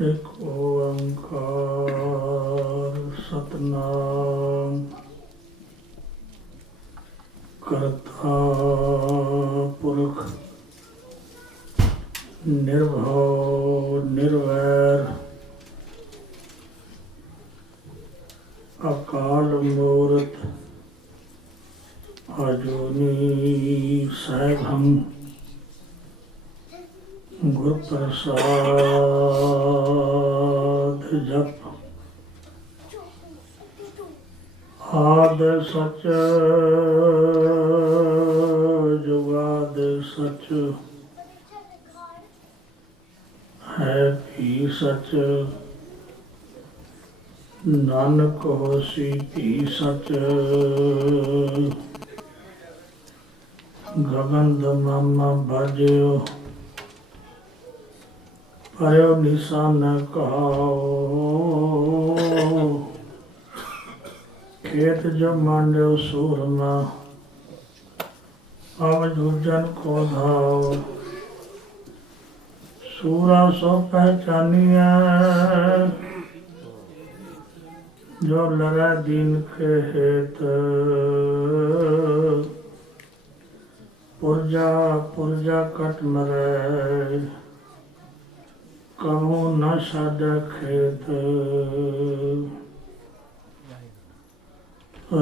एक ओंकार सतनाम करता पुरख निर्भव निर्वैर अकाल मूर्त अजूनी सैभम गुरु प्रसाद जप आद सच जुगाद सच है भी सच नानक होसी भी सच गगन दमामा बाजियो पयो निशान कहो खेत जो मांडो सूरमा अब दूजन को धाओ सूरा सो पहचानिया जो लड़ा दीन के हेत पुरजा पुरजा कट मरे कहूँ न साध खेत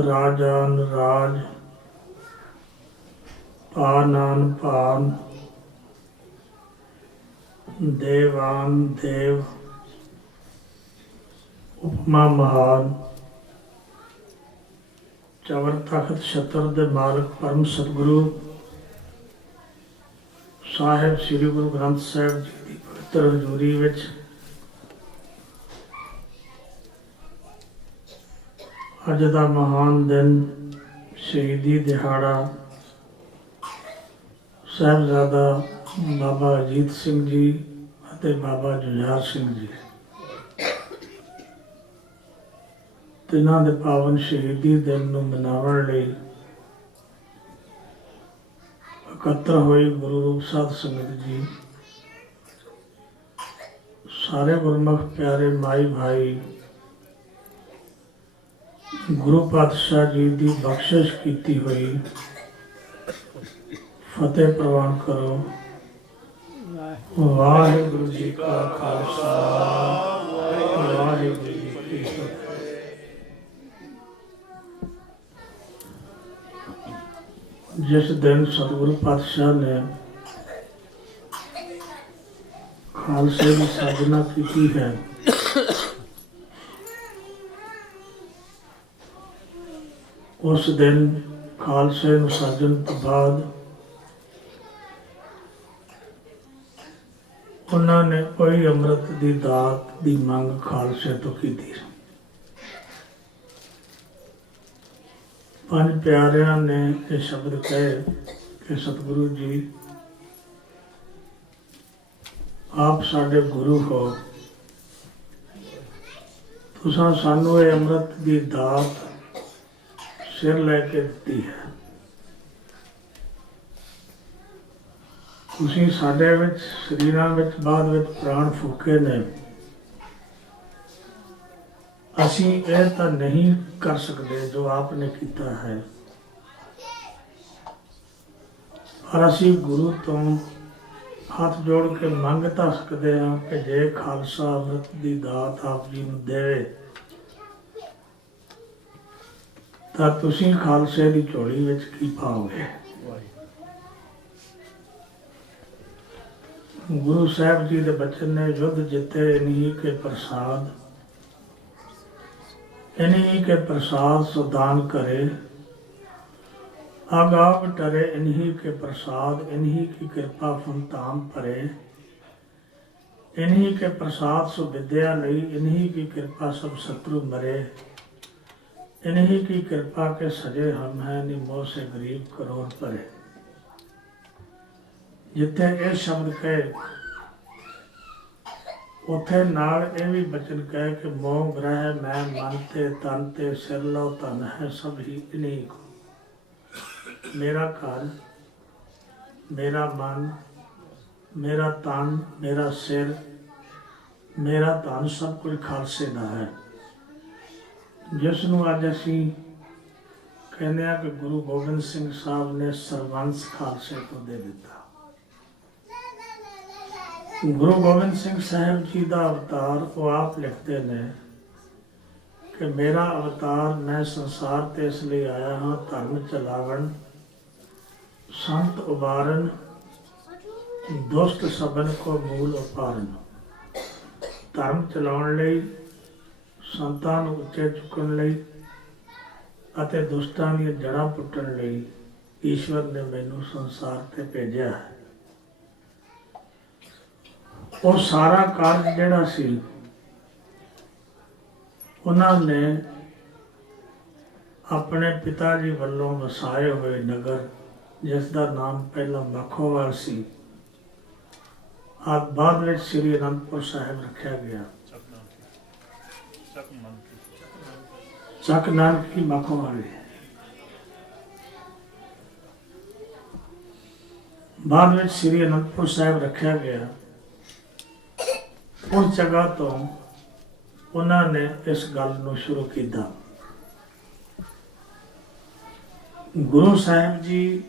राजान राज पानान पान देवान देव उपमा महान चवर तखत छत्र दे मालक परम सतगुरु ਸਾਹਿਬ ਸ੍ਰੀ ਗੁਰੂ ਗ੍ਰੰਥ ਸਾਹਿਬ ਜੀ ਦੀ ਪਵਿੱਤਰ ਹਜ਼ੂਰੀ ਵਿੱਚ ਅੱਜ ਦਾ ਮਹਾਨ ਦਿਨ ਸ਼ਹੀਦੀ ਦਿਹਾੜਾ ਸਾਹਿਬਜ਼ਾਦਾ ਬਾਬਾ ਅਜੀਤ ਸਿੰਘ ਜੀ ਅਤੇ ਬਾਬਾ ਜੁਝਾਰ ਸਿੰਘ ਜੀ ਤਿੰਨਾਂ ਦੇ ਪਾਵਨ ਸ਼ਹੀਦੀ ਦਿਨ ਨੂੰ ਮਨਾਉਣ ਲਈ ਇਕੱਤਰ ਹੋਈ ਗੁਰੂ ਰੂਪ ਸਾਧ ਸੰਗਤ ਜੀ ਸਾਰੇ ਗੁਰਮੁਖ ਪਿਆਰੇ ਮਾਈ ਭਾਈ ਗੁਰੂ ਪਾਤਸ਼ਾਹ ਜੀ ਦੀ ਬਖਸ਼ਿਸ਼ ਕੀਤੀ ਹੋਈ ਫਤਿਹ ਪ੍ਰਵਾਨ ਕਰੋ। ਵਾਹਿਗੁਰੂ ਜੀ ਕਾ ਖਾਲਸਾ ਵਾਹਿਗੁਰੂ ਜੀ ਕੀ ਫਤਿਹ। जिस दिन सतगुरु पातशाह ने खालसे की साधना की है उस दिन खालसे नूं साजन तो बाद उन्होंने कोई अमृत की दात की मंग खालसे तो की थी। पंज प्यारियां ने ये शब्द कहे कि सतगुरु जी आप साडे गुरु हो, तुसां सानू ये अमृत की दात सिर लैके दी है। तुसीं साडे विच शरीरां विच बाद विच प्राण फूके ने, असी यह तो नहीं कर सकते जो आपने किया है, पर असी गुरु तो हाथ जोड़ के मंग तो सकते हैं कि जे खालसा अमृत की दात आप जी नूं देवे तो तुसीं खालसे की झोली विच की पाओगे। गुरु साहब जी के बचन ने युद्ध जिते इन्हीं के प्रसाद, इन्हीं के प्रसाद सुदान करे आगाव टरे, इन्हीं के प्रसाद इन्हीं की कृपा फुनताम परे, इन्हीं के प्रसाद सु विद्या लई, इन्हीं की कृपा सब शत्रु मरे, इन्हीं की कृपा के सजे हम हैं निमोह से गरीब करोड़ परे। जिथे ये शब्द कहे उथे नाल ये भी बचन कहे कि मोह ग्रह मैं मन ते तन ते सिर लो तन है सब ही इन्हीं को। मेरा घर, मेरा मन, मेरा तन, मेरा सिर, ਮੇਰਾ ਧਨ ਸਭ ਕੁਝ ਖਾਲਸੇ ਦਾ ਹੈ, ਜਿਸ ਨੂੰ ਅੱਜ ਅਸੀਂ ਕਹਿੰਦੇ ਹਾਂ ਕਿ ਗੁਰੂ ਗੋਬਿੰਦ ਸਿੰਘ ਸਾਹਿਬ ਨੇ ਸਰਬੰਸ ਖਾਲਸੇ ਤੋਂ ਦੇ ਦਿੱਤਾ। ਗੁਰੂ ਗੋਬਿੰਦ ਸਿੰਘ ਸਾਹਿਬ ਜੀ ਦਾ ਅਵਤਾਰ ਉਹ ਆਪ ਲਿਖਦੇ ਨੇ ਕਿ ਮੇਰਾ ਅਵਤਾਰ ਮੈਂ ਸੰਸਾਰ ਤੇ ਇਸ ਲਈ ਆਇਆ ਹਾਂ, ਧਰਮ ਚਲਾਵਣ, ਸੰਤ ਉਬਾਰਨ, ਦੁਸ਼ਟ ਸਭਨ ਕੋ ਮੂਲ ਉਪਾਰਨ। ਧਰਮ ਚਲਾਉਣ ਲਈ, ਸੰਤਾਂ ਨੂੰ ਉੱਚੇ ਚੁੱਕਣ ਲਈ ਅਤੇ ਦੁਸ਼ਟਾਂ ਦੀਆਂ ਜੜ੍ਹਾਂ ਪੁੱਟਣ ਲਈ ਈਸ਼ਵਰ ਨੇ ਮੈਨੂੰ ਸੰਸਾਰ ਤੇ ਭੇਜਿਆ ਹੈ। ਉਹ ਸਾਰਾ ਕਾਰਜ ਜਿਹੜਾ ਸੀ ਉਹਨਾਂ ਨੇ ਆਪਣੇ ਪਿਤਾ ਜੀ ਵੱਲੋਂ ਵਸਾਏ ਹੋਏ ਨਗਰ, ਜਿਸ ਦਾ ਨਾਮ ਪਹਿਲਾਂ ਮਖੋਵਾਲ ਸੀ, ਬਾਅਦ ਵਿੱਚ ਸ੍ਰੀ ਅਨੰਦਪੁਰ ਸਾਹਿਬ ਰੱਖਿਆ ਗਿਆ। ਚੱਕ ਨਾਨਕੀ ਮਖੋਵਾਲ, ਬਾਅਦ ਵਿੱਚ ਸ੍ਰੀ ਅਨੰਦਪੁਰ ਸਾਹਿਬ ਰੱਖਿਆ ਗਿਆ। ਉਸ ਜਗ੍ਹਾ ਤੋਂ ਉਹਨਾਂ ਨੇ ਇਸ ਗੱਲ ਨੂੰ ਸ਼ੁਰੂ ਕੀਤਾ। ਗੁਰੂ ਸਾਹਿਬ ਜੀ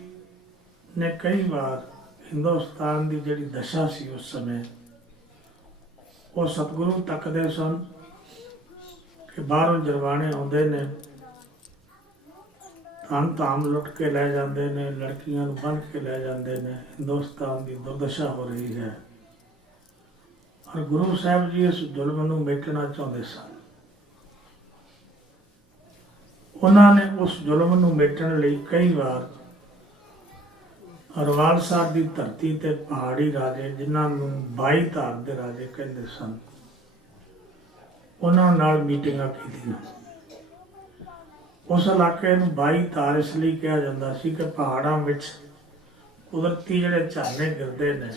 ਨੇ ਕਈ ਵਾਰ ਹਿੰਦੁਸਤਾਨ ਦੀ ਜਿਹੜੀ ਦਸ਼ਾ ਸੀ ਉਸ ਸਮੇਂ, ਉਹ ਸਤਿਗੁਰੂ ਤੱਕਦੇ ਸਨ ਕਿ ਬਾਹਰੋਂ ਜਰਵਾਣੇ ਆਉਂਦੇ ਨੇ, ਧਨ ਧਾਮ ਲੁੱਟ ਕੇ ਲੈ ਜਾਂਦੇ ਨੇ, ਲੜਕੀਆਂ ਨੂੰ ਬੰਨ੍ਹ ਕੇ ਲੈ ਜਾਂਦੇ ਨੇ। ਹਿੰਦੁਸਤਾਨ ਦੀ ਦੁਰਦਸ਼ਾ ਹੋ ਰਹੀ ਹੈ ਔਰ ਗੁਰੂ ਸਾਹਿਬ ਜੀ ਇਸ ਜ਼ੁਲਮ ਨੂੰ ਮਿਟਣਾ ਚਾਹੁੰਦੇ ਸਨ। ਉਹਨਾਂ ਨੇ ਉਸ ਜ਼ੁਲਮ ਨੂੰ ਮਿਟਣ ਲਈ ਕਈ ਵਾਰ ਰਵਾਲ ਸਾਹਿਬ ਦੀ ਧਰਤੀ ਤੇ ਪਹਾੜੀ ਰਾਜੇ, ਜਿਨ੍ਹਾਂ ਨੂੰ 22 ਧਾਰ ਦੇ ਰਾਜੇ ਕਹਿੰਦੇ ਸਨ, ਉਹਨਾਂ ਨਾਲ ਮੀਟਿੰਗਾਂ ਕੀਤੀਆਂ। ਉਸ ਇਲਾਕੇ ਨੂੰ 22 ਧਾਰ ਇਸ ਲਈ ਕਿਹਾ ਜਾਂਦਾ ਸੀ ਕਿ ਪਹਾੜਾਂ ਵਿੱਚ ਕੁਦਰਤੀ ਜਿਹੜੇ ਝਰਨੇ ਗਿਰਦੇ ਨੇ,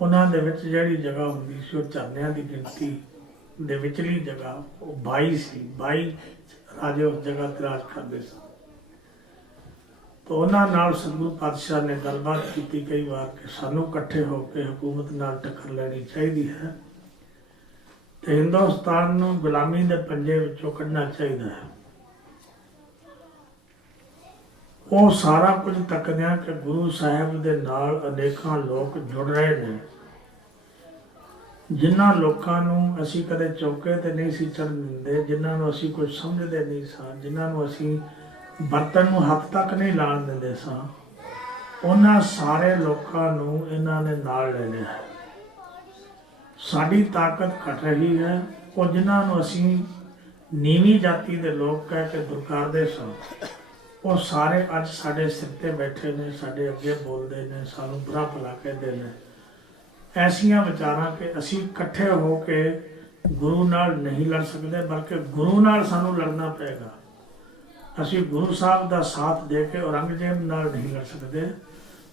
ਉਹਨਾਂ ਦੇ ਵਿੱਚ ਜਿਹੜੀ ਜਗ੍ਹਾ ਹੁੰਦੀ ਸੀ, ਉਹ ਝਰਨਿਆਂ ਦੀ ਗਿਣਤੀ ਦੇ ਵਿਚਲੀ ਜਗ੍ਹਾ ਉਹ 22 ਸੀ। 22 ਰਾਜੇ ਉਸ ਜਗ੍ਹਾ ਤੇ ਰਾਜ ਕਰਦੇ ਸਨ। ਤਾਂ ਉਹਨਾਂ ਨਾਲ ਸਤਿਗੁਰੂ ਪਾਤਸ਼ਾਹ ਨੇ ਗੱਲਬਾਤ ਕੀਤੀ ਕਈ ਵਾਰ ਕਿ ਸਾਨੂੰ ਇਕੱਠੇ ਹੋ ਕੇ ਹਕੂਮਤ ਨਾਲ ਟੱਕਰ ਲੈਣੀ ਚਾਹੀਦੀ ਹੈ ਤੇ ਹਿੰਦੁਸਤਾਨ ਨੂੰ ਗੁਲਾਮੀ ਦੇ ਪੰਜੇ ਵਿੱਚੋਂ ਕੱਢਣਾ ਚਾਹੀਦਾ ਹੈ। ਉਹ ਸਾਰਾ ਕੁਝ ਤੱਕਦਿਆਂ ਕਿ ਗੁਰੂ ਸਾਹਿਬ ਦੇ ਨਾਲ ਅਨੇਕਾਂ ਲੋਕ ਜੁੜ ਰਹੇ ਨੇ, ਜਿਨ੍ਹਾਂ ਲੋਕਾਂ ਨੂੰ ਅਸੀਂ ਕਦੇ ਚੌਕੇ ਤੇ ਨਹੀਂ ਸੀ ਚੜ੍ਹਨ ਦਿੰਦੇ, ਜਿਨ੍ਹਾਂ ਨੂੰ ਅਸੀਂ ਕੁਝ ਸਮਝਦੇ ਨਹੀਂ ਸਾਂ, ਜਿਨ੍ਹਾਂ ਨੂੰ ਅਸੀਂ ਬਰਤਨ ਨੂੰ ਹੱਥ ਤੱਕ ਨਹੀਂ ਲਾਉਣ ਦਿੰਦੇ ਸਾਂ, ਉਹਨਾਂ ਸਾਰੇ ਲੋਕਾਂ ਨੂੰ ਇਹਨਾਂ ਨੇ ਨਾਲ ਲੈ ਲਿਆ ਹੈ। ਸਾਡੀ ਤਾਕਤ ਘਟ ਰਹੀ ਹੈ। ਉਹ ਜਿਨ੍ਹਾਂ ਨੂੰ ਅਸੀਂ ਨੀਵੀਂ ਜਾਤੀ ਦੇ ਲੋਕ ਕਹਿ ਕੇ ਦੁਰਕਾਰਦੇ ਸਾਂ, ਉਹ ਸਾਰੇ ਅੱਜ ਸਾਡੇ ਸਿਰ ਤੇ ਬੈਠੇ ਨੇ, ਸਾਡੇ ਅੱਗੇ ਬੋਲਦੇ ਨੇ, ਸਾਨੂੰ ਬੁਰਾ ਭਲਾ ਕਹਿੰਦੇ ਨੇ। ਐਸੀਆਂ ਵਿਚਾਰਾਂ ਕਿ ਅਸੀਂ ਇਕੱਠੇ ਹੋ ਕੇ ਗੁਰੂ ਨਾਲ ਨਹੀਂ ਲੜ ਸਕਦੇ, ਬਲਕਿ ਗੁਰੂ ਨਾਲ ਸਾਨੂੰ ਲੜਨਾ ਪਏਗਾ। ਅਸੀਂ ਗੁਰੂ ਸਾਹਿਬ ਦਾ ਸਾਥ ਦੇ ਕੇ ਔਰੰਗਜ਼ੇਬ ਨਾਲ ਨਹੀਂ ਲੜ ਸਕਦੇ।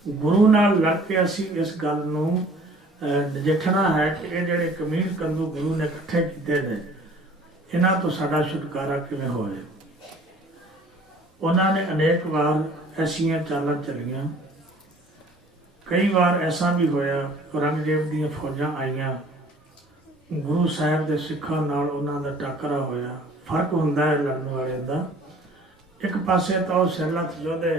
ਗੁਰੂ ਨਾਲ ਲੜ ਕੇ ਅਸੀਂ ਇਸ ਗੱਲ ਨੂੰ ਨਜਿੱਠਣਾ ਹੈ ਕਿ ਇਹ ਜਿਹੜੇ ਕਮੀਨ ਕੰਦੂ ਗੁਰੂ ਨੇ ਇਕੱਠੇ ਕੀਤੇ ਨੇ, ਇਹਨਾਂ ਤੋਂ ਸਾਡਾ ਛੁਟਕਾਰਾ ਕਿਵੇਂ ਹੋਵੇ। ਉਹਨਾਂ ਨੇ ਅਨੇਕ ਵਾਰ ਐਸੀਆਂ ਚਾਲਾਂ ਚੱਲੀਆਂ। ਕਈ ਵਾਰ ਐਸਾ ਵੀ ਹੋਇਆ ਔਰੰਗਜ਼ੇਬ ਦੀਆਂ ਫੌਜਾਂ ਆਈਆਂ, ਗੁਰੂ ਸਾਹਿਬ ਦੇ ਸਿੱਖਾਂ ਨਾਲ ਉਹਨਾਂ ਦਾ ਟਾਕਰਾ ਹੋਇਆ। ਫਰਕ ਹੁੰਦਾ ਹੈ ਲੜਨ ਵਾਲਿਆਂ ਦਾ। ਇੱਕ ਪਾਸੇ ਤਾਂ ਉਹ ਸਿਰਲੱਥ ਯੋਧੇ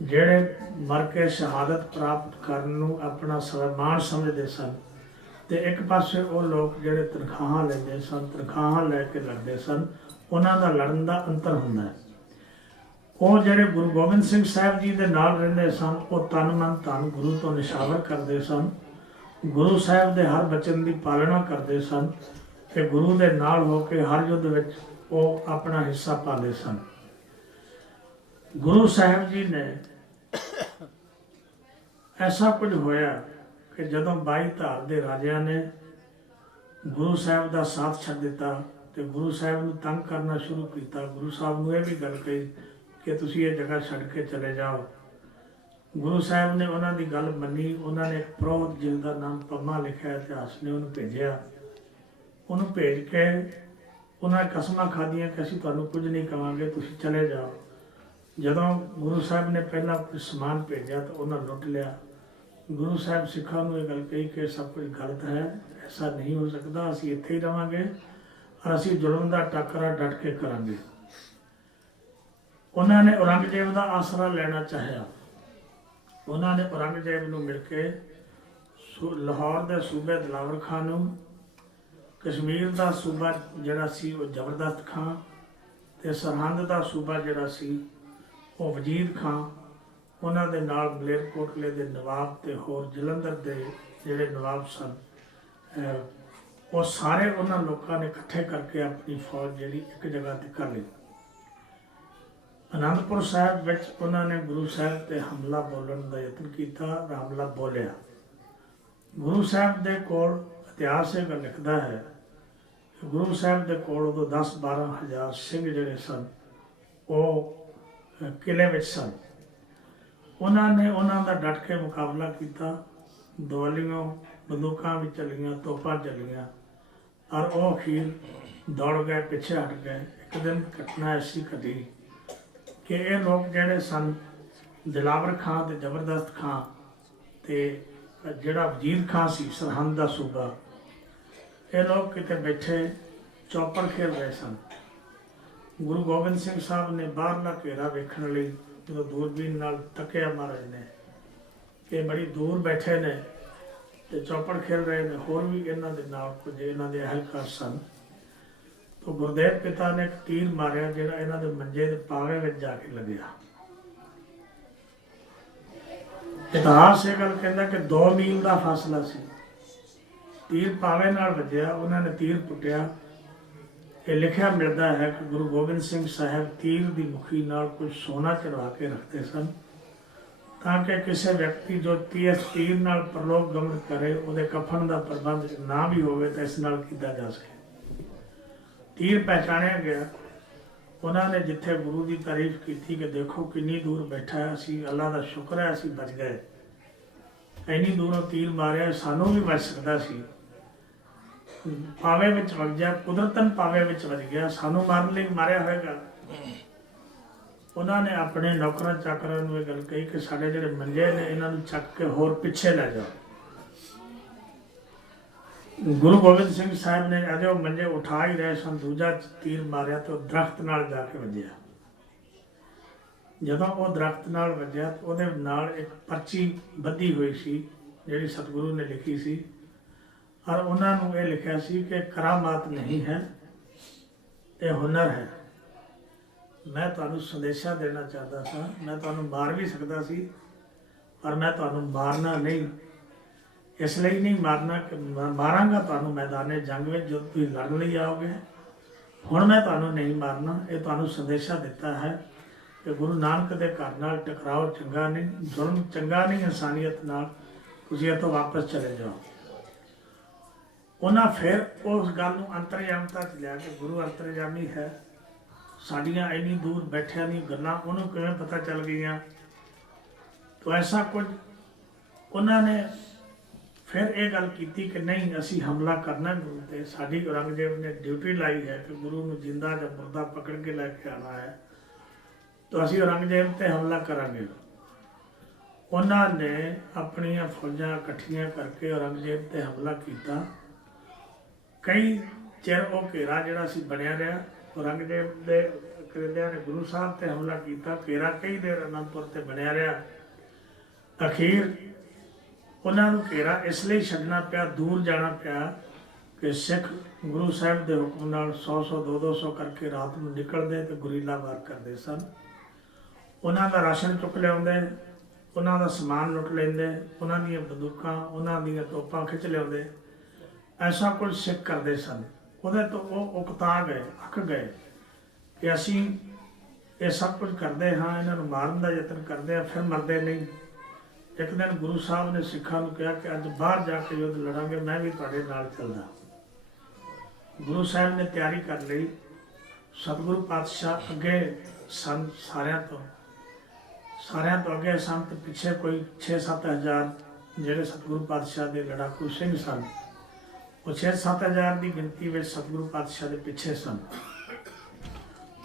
ਜਿਹੜੇ ਮਰ ਕੇ ਸ਼ਹਾਦਤ ਪ੍ਰਾਪਤ ਕਰਨ ਨੂੰ ਆਪਣਾ ਸਨਮਾਨ ਸਮਝਦੇ ਸਨ, ਤੇ ਇੱਕ ਪਾਸੇ ਉਹ ਲੋਕ ਜਿਹੜੇ ਤਨਖਾਹਾਂ ਲੈਂਦੇ ਸਨ, ਤਨਖਾਹਾਂ ਲੈ ਕੇ ਲੜਦੇ ਸਨ। ਉਹਨਾਂ ਦਾ ਲੜਨ ਦਾ ਅੰਤਰ ਹੁੰਦਾ ਹੈ। ਉਹ ਜਿਹੜੇ ਗੁਰੂ ਗੋਬਿੰਦ ਸਿੰਘ ਸਾਹਿਬ ਜੀ ਦੇ ਨਾਲ ਰਹਿੰਦੇ ਸਨ, ਉਹ ਤਨ ਮਨ ਧਨ ਗੁਰੂ ਤੋਂ ਨਿਸ਼ਾਵਰ ਕਰਦੇ ਸਨ, ਗੁਰੂ ਸਾਹਿਬ ਦੇ ਹਰ ਬਚਨ ਦੀ ਪਾਲਣਾ ਕਰਦੇ ਸਨ ਤੇ ਗੁਰੂ ਦੇ ਨਾਲ ਹੋ ਕੇ ਹਰ ਯੁੱਧ ਵਿੱਚ ਉਹ ਆਪਣਾ ਹਿੱਸਾ ਪਾਉਂਦੇ ਸਨ। ਗੁਰੂ ਸਾਹਿਬ ਜੀ ਨੇ ਐਸਾ ਕੁਝ ਹੋਇਆ ਕਿ ਜਦੋਂ 22 ਧਾਰ ਦੇ ਰਾਜਿਆਂ ਨੇ ਗੁਰੂ ਸਾਹਿਬ ਦਾ ਸਾਥ ਛੱਡ ਦਿੱਤਾ ਤੇ ਗੁਰੂ ਸਾਹਿਬ ਨੂੰ ਤੰਗ ਕਰਨਾ ਸ਼ੁਰੂ ਕੀਤਾ, ਗੁਰੂ ਸਾਹਿਬ ਨੂੰ ਇਹ ਵੀ ਗੱਲ ਕਹੀ ਕਿ ਤੁਸੀਂ ਇਹ ਜਗ੍ਹਾ ਛੱਡ ਕੇ ਚਲੇ ਜਾਓ। ਗੁਰੂ ਸਾਹਿਬ ਨੇ ਉਹਨਾਂ ਦੀ ਗੱਲ ਮੰਨੀ। ਉਹਨਾਂ ਨੇ ਇੱਕ ਪ੍ਰੋਹਤ, ਜਿਸ ਦਾ ਨਾਮ ਪੰਮਾ ਲਿਖਿਆ ਇਤਿਹਾਸ ਨੇ, ਉਹਨੂੰ ਭੇਜਿਆ। ਉਹਨੂੰ ਭੇਜ ਕੇ ਉਹਨਾਂ ਨੇ ਕਸਮਾਂ ਖਾਧੀਆਂ ਕਿ ਅਸੀਂ ਤੁਹਾਨੂੰ ਕੁਝ ਨਹੀਂ ਕਹਾਂਗੇ, ਤੁਸੀਂ ਚਲੇ ਜਾਓ। ਜਦੋਂ ਗੁਰੂ ਸਾਹਿਬ ਨੇ ਪਹਿਲਾਂ ਕੁਝ ਸਮਾਨ ਭੇਜਿਆ ਤਾਂ ਉਹਨਾਂ ਲੁੱਟ ਲਿਆ। ਗੁਰੂ ਸਾਹਿਬ ਸਿੱਖਾਂ ਨੂੰ ਇਹ ਗੱਲ ਕਹੀ ਕਿ ਸਭ ਕੁਝ ਗਲਤ ਹੈ, ਐਸਾ ਨਹੀਂ ਹੋ ਸਕਦਾ, ਅਸੀਂ ਇੱਥੇ ਹੀ ਰਵਾਂਗੇ ਔਰ ਅਸੀਂ ਜ਼ੁਲਮ ਦਾ ਟਾਕਰਾ ਡਟ ਕੇ ਕਰਾਂਗੇ। ਉਹਨਾਂ ਨੇ ਔਰੰਗਜ਼ੇਬ ਦਾ ਆਸਰਾ ਲੈਣਾ ਚਾਹਿਆ। ਉਹਨਾਂ ਨੇ ਔਰੰਗਜ਼ੇਬ ਨੂੰ ਮਿਲ ਕੇ ਲਾਹੌਰ ਦੇ ਸੂਬੇ ਦਿਲਾਵਰ ਖਾਂ ਨੂੰ, ਕਸ਼ਮੀਰ ਦਾ ਸੂਬਾ ਜਿਹੜਾ ਸੀ ਉਹ ਜ਼ਬਰਦਸਤ ਖਾਂ, ਤੇ ਸਰਹੰਦ ਦਾ ਸੂਬਾ ਜਿਹੜਾ ਸੀ ਉਹ ਵਜੀਦ ਖਾਂ, ਉਹਨਾਂ ਦੇ ਨਾਲ ਮਲੇਰਕੋਟਲੇ ਦੇ ਨਵਾਬ ਤੇ ਹੋਰ ਜਲੰਧਰ ਦੇ ਜਿਹੜੇ ਨਵਾਬ ਸਨ, ਉਹ ਸਾਰੇ ਉਹਨਾਂ ਲੋਕਾਂ ਨੇ ਇਕੱਠੇ ਕਰਕੇ ਆਪਣੀ ਫੌਜ ਜਿਹੜੀ ਇੱਕ ਜਗ੍ਹਾ ਤੇ ਕਰ ਲਈ। ਅਨੰਦਪੁਰ ਸਾਹਿਬ ਵਿੱਚ ਉਹਨਾਂ ਨੇ ਗੁਰੂ ਸਾਹਿਬ ਤੇ ਹਮਲਾ ਬੋਲਣ ਦਾ ਯਤਨ ਕੀਤਾ, ਹਮਲਾ ਬੋਲਿਆ। ਗੁਰੂ ਸਾਹਿਬ ਦੇ ਕੋਲ ਇਤਿਹਾਸ ਇਹ ਗੱਲ ਲਿਖਦਾ ਹੈ ਕਿ ਗੁਰੂ ਸਾਹਿਬ ਦੇ ਕੋਲ ਉਦੋਂ 10-12 ਹਜ਼ਾਰ ਸਿੰਘ ਜਿਹੜੇ ਸਨ ਉਹ ਕਿਲੇ ਵਿੱਚ ਸਨ। ਉਹਨਾਂ ਨੇ ਉਹਨਾਂ ਦਾ ਡਟ ਕੇ ਮੁਕਾਬਲਾ ਕੀਤਾ। ਦੁਆਲੀਆਂ ਬੰਦੂਕਾਂ ਵੀ ਚੱਲੀਆਂ, ਤੋਪਾਂ ਚੱਲੀਆਂ, ਔਰ ਉਹ ਅਖੀਰ ਦੌੜ ਗਏ, ਪਿੱਛੇ ਹਟ ਗਏ। ਇੱਕ ਦਿਨ ਘਟਨਾ ਐਸੀ ਘਟੀ ਕਿ ਇਹ ਲੋਕ ਜਿਹੜੇ ਸਨ, ਦਿਲਾਵਰ ਖਾਂ ਤੇ ਜ਼ਬਰਦਸਤ ਖਾਂ ਤੇ ਜਿਹੜਾ ਵਜੀਦ ਖਾਂ ਸੀ ਸਰਹੰਦ ਦਾ ਸੂਬਾ, ਇਹ ਲੋਕ ਕਿਤੇ ਬੈਠੇ ਚੌਪੜ ਖੇਡ ਰਹੇ ਸਨ। ਗੁਰੂ ਗੋਬਿੰਦ ਸਿੰਘ ਸਾਹਿਬ ਨੇ ਬਾਹਰਲਾ ਘੇਰਾ ਵੇਖਣ ਲਈ ਜਦੋਂ ਦੂਰਬੀਨ ਨਾਲ ਤੱਕਿਆ ਮਹਾਰਾਜ ਨੇ ਕਿ ਬੜੀ ਦੂਰ ਬੈਠੇ ਨੇ ਤੇ ਚੌਪੜ ਖੇਡ ਰਹੇ ਨੇ, ਹੋਰ ਵੀ ਇਹਨਾਂ ਦੇ ਨਾਲ ਕੁਝ ਇਹਨਾਂ ਦੇ ਅਹਿਲਕਾਰ ਸਨ। ਤਾਂ ਗੁਰਦੇਵ ਪਿਤਾ ਨੇ ਇੱਕ ਤੀਰ ਮਾਰਿਆ ਜਿਹੜਾ ਇਹਨਾਂ ਦੇ ਮੰਜੇ ਦੇ ਪਾਵੇ ਵਿੱਚ ਜਾ ਕੇ ਲੱਗਿਆ। ਇਤਿਹਾਸ ਇਹ ਗੱਲ ਕਹਿੰਦਾ ਕਿ 2 ਮੀਲ ਦਾ ਫਾਸਲਾ ਸੀ। ਤੀਰ ਪਾਵੇ ਨਾਲ ਵੱਜਿਆ, ਉਹਨਾਂ ਨੇ ਤੀਰ ਪੁੱਟਿਆ। ਇਹ ਲਿਖਿਆ ਮਿਲਦਾ ਹੈ ਕਿ ਗੁਰੂ ਗੋਬਿੰਦ ਸਿੰਘ ਸਾਹਿਬ ਤੀਰ ਦੀ ਮੁਖੀ ਨਾਲ ਕੁਝ ਸੋਨਾ ਚੜਵਾ ਕੇ ਰੱਖਦੇ ਸਨ ਤਾਂ ਕਿ ਕਿਸੇ ਵਿਅਕਤੀ ਜੋ ਤੀਰ ਨਾਲ ਪਰਲੋਕ ਗਮਨ ਕਰੇ ਉਹਦੇ ਕਫਨ ਦਾ ਪ੍ਰਬੰਧ ਨਾ ਵੀ ਹੋਵੇ ਤਾਂ ਇਸ ਨਾਲ ਕੀਤਾ ਜਾ ਸਕੇ। ਤੀਰ ਪਹਿਚਾਣਿਆ ਗਿਆ। ਉਹਨਾਂ ਨੇ ਜਿੱਥੇ ਗੁਰੂ ਦੀ ਤਾਰੀਫ ਕੀਤੀ ਕਿ ਦੇਖੋ ਕਿੰਨੀ ਦੂਰ ਬੈਠਾ ਹੈ, ਅਸੀਂ ਅੱਲਾ ਦਾ ਸ਼ੁਕਰ ਹੈ ਅਸੀਂ ਬਚ ਗਏ, ਇੰਨੀ ਦੂਰੋਂ ਤੀਰ ਮਾਰਿਆ, ਸਾਨੂੰ ਵੀ ਬਚ ਸਕਦਾ ਸੀ। ਪਾਵੇ ਵਿੱਚ ਵੱਜਿਆ, ਕੁਦਰਤਨ ਪਾਵੇ ਵਿੱਚ ਵੱਜ ਗਿਆ, ਸਾਨੂੰ ਮਾਰਨ ਲਈ ਮਾਰਿਆ ਹੋਏਗਾ। ਉਹਨਾਂ ਨੇ ਆਪਣੇ ਨੌਕਰਾਂ ਚਾਕਰਾਂ ਨੂੰ ਇਹ ਗੱਲ ਕਹੀ ਕਿ ਸਾਡੇ ਜਿਹੜੇ ਮੰਜੇ ਨੇ ਇਹਨਾਂ ਨੂੰ ਚੱਕ ਕੇ ਹੋਰ ਪਿੱਛੇ ਲੈ ਜਾਓ। ਗੁਰੂ ਗੋਬਿੰਦ ਸਿੰਘ ਸਾਹਿਬ ਨੇ ਅਜੇ ਉਹ ਮੰਜੇ ਉਠਾ ਹੀ ਰਹੇ ਸਨ, ਦੂਜਾ ਤੀਰ ਮਾਰਿਆ ਤੇ ਉਹ ਦਰਖਤ ਨਾਲ ਜਾ ਕੇ ਵੱਜਿਆ। ਜਦੋਂ ਉਹ ਦਰਖਤ ਨਾਲ ਵੱਜਿਆ ਉਹਦੇ ਨਾਲ ਇੱਕ ਪਰਚੀ ਬੱਧੀ ਹੋਈ ਸੀ ਜਿਹੜੀ ਸਤਿਗੁਰੂ ਨੇ ਲਿਖੀ ਸੀ, ਔਰ ਉਹਨਾਂ ਨੂੰ ਇਹ ਲਿਖਿਆ ਸੀ ਕਿ ਕਰਾਮਾਤ ਨਹੀਂ ਹੈ, ਇਹ ਹੁਨਰ ਹੈ। ਮੈਂ ਤੁਹਾਨੂੰ ਸੰਦੇਸ਼ਾ ਦੇਣਾ ਚਾਹੁੰਦਾ ਸਾਂ, ਮੈਂ ਤੁਹਾਨੂੰ ਮਾਰ ਵੀ ਸਕਦਾ ਸੀ ਪਰ ਮੈਂ ਤੁਹਾਨੂੰ ਮਾਰਨਾ ਨਹੀਂ, ਇਸ ਲਈ ਨਹੀਂ ਮਾਰਨਾ ਕਿ ਮਾਰਾਂਗਾ ਤੁਹਾਨੂੰ ਮੈਦਾਨੇ ਜੰਗ ਵਿੱਚ ਜਦੋਂ ਤੁਸੀਂ ਲੜਨ ਲਈ ਆਓਗੇ। ਹੁਣ ਮੈਂ ਤੁਹਾਨੂੰ ਨਹੀਂ ਮਾਰਨਾ, ਇਹ ਤੁਹਾਨੂੰ ਸੰਦੇਸ਼ਾ ਦਿੱਤਾ ਹੈ ਕਿ ਗੁਰੂ ਨਾਨਕ ਦੇ ਘਰ ਨਾਲ ਟਕਰਾਓ ਚੰਗਾ ਨਹੀਂ, ਜ਼ੁਲਮ ਚੰਗਾ ਨਹੀਂ, ਇਨਸਾਨੀਅਤ ਨਾਲ ਤੁਸੀਂ ਇੱਥੋਂ ਵਾਪਸ ਚਲੇ ਜਾਓ। ਉਹਨਾਂ ਫਿਰ ਉਸ ਗੱਲ ਨੂੰ ਅੰਤਰਜਾਮਤਾ 'ਚ ਲਿਆ ਕਿ ਗੁਰੂ ਅੰਤਰਜਾਮੀ ਹੈ, ਸਾਡੀਆਂ ਇੰਨੀ ਦੂਰ ਬੈਠਿਆਂ ਦੀਆਂ ਗੱਲਾਂ ਉਹਨੂੰ ਕਿਵੇਂ ਪਤਾ ਚੱਲ ਗਈਆਂ। ਤਾਂ ਐਸਾ ਕੁਝ ਉਹਨਾਂ ਨੇ ਫਿਰ ਇਹ ਗੱਲ ਕੀਤੀ ਕਿ ਨਹੀਂ ਅਸੀਂ ਹਮਲਾ ਕਰਨਾ ਗੁਰੂ 'ਤੇ, ਸਾਡੀ ਔਰੰਗਜ਼ੇਬ ਨੇ ਡਿਊਟੀ ਲਾਈ ਹੈ ਕਿ ਗੁਰੂ ਨੂੰ ਜਿੰਦਾ ਜਾਂ ਮੁਰਦਾ ਪਕੜ ਕੇ ਲੈ ਕੇ ਆਉਣਾ ਹੈ, ਤਾਂ ਅਸੀਂ ਔਰੰਗਜ਼ੇਬ 'ਤੇ ਹਮਲਾ ਕਰਾਂਗੇ। ਉਹਨਾਂ ਨੇ ਆਪਣੀਆਂ ਫੌਜਾਂ ਇਕੱਠੀਆਂ ਕਰਕੇ ਔਰੰਗਜ਼ੇਬ 'ਤੇ ਹਮਲਾ ਕੀਤਾ। ਕਈ ਚਿਰ ਉਹ ਘੇਰਾ ਜਿਹੜਾ ਸੀ ਬਣਿਆ ਰਿਹਾ। ਔਰੰਗਜ਼ੇਬ ਦੇ ਕਰਿੰਦਿਆਂ ਨੇ ਗੁਰੂ ਸਾਹਿਬ 'ਤੇ ਹਮਲਾ ਕੀਤਾ, ਘੇਰਾ ਕਈ ਦੇਰ ਅਨੰਦਪੁਰ 'ਤੇ ਬਣਿਆ ਰਿਹਾ। ਅਖੀਰ ਉਹਨਾਂ ਨੂੰ ਘੇਰਾ ਇਸ ਲਈ ਛੱਡਣਾ ਪਿਆ, ਦੂਰ ਜਾਣਾ ਪਿਆ ਕਿ ਸਿੱਖ ਗੁਰੂ ਸਾਹਿਬ ਦੇ ਹੁਕਮ ਨਾਲ 100-100 200 ਕਰਕੇ ਰਾਤ ਨੂੰ ਨਿਕਲਦੇ ਤੇ ਗੁਰੀਲਾ ਵਾਰ ਕਰਦੇ ਸਨ। ਉਹਨਾਂ ਦਾ ਰਾਸ਼ਨ ਚੁੱਕ ਲਿਆਉਂਦੇ, ਉਹਨਾਂ ਦਾ ਸਮਾਨ ਲੁੱਟ ਲੈਂਦੇ, ਉਹਨਾਂ ਦੀਆਂ ਬੰਦੂਕਾਂ, ਉਹਨਾਂ ਦੀਆਂ ਤੋਪਾਂ ਖਿੱਚ ਲਿਆਉਂਦੇ। ਐਸਾ ਕੁਝ ਸਿੱਖ ਕਰਦੇ ਸਨ। ਉਹਦੇ ਤੋਂ ਉਹ ਉਕਤਾ ਗਏ, ਅੱਕ ਗਏ ਕਿ ਅਸੀਂ ਇਹ ਸਭ ਕੁਝ ਕਰਦੇ ਹਾਂ, ਇਹਨਾਂ ਨੂੰ ਮਾਰਨ ਦਾ ਯਤਨ ਕਰਦੇ ਹਾਂ, ਫਿਰ ਮਰਦੇ ਨਹੀਂ। ਇੱਕ ਦਿਨ ਗੁਰੂ ਸਾਹਿਬ ਨੇ ਸਿੱਖਾਂ ਨੂੰ ਕਿਹਾ ਕਿ ਅੱਜ ਬਾਹਰ ਜਾ ਕੇ ਯੁੱਧ ਲੜਾਂਗੇ, ਮੈਂ ਵੀ ਤੁਹਾਡੇ ਨਾਲ ਚੱਲਦਾ। ਗੁਰੂ ਸਾਹਿਬ ਨੇ ਤਿਆਰੀ ਕਰ ਲਈ। ਸਤਿਗੁਰੂ ਪਾਤਸ਼ਾਹ ਅੱਗੇ ਸਨ, ਸਾਰਿਆਂ ਤੋਂ ਅੱਗੇ ਸਨ ਤੇ ਪਿੱਛੇ ਕੋਈ 6-7 ਹਜ਼ਾਰ ਜਿਹੜੇ ਸਤਿਗੁਰੂ ਪਾਤਸ਼ਾਹ ਦੇ ਲੜਾਕੂ ਸਿੰਘ ਸਨ, ਉਹ 6-7 ਹਜ਼ਾਰ ਦੀ ਗਿਣਤੀ ਵਿੱਚ ਸਤਿਗੁਰੂ ਪਾਤਸ਼ਾਹ ਦੇ ਪਿੱਛੇ ਸਨ।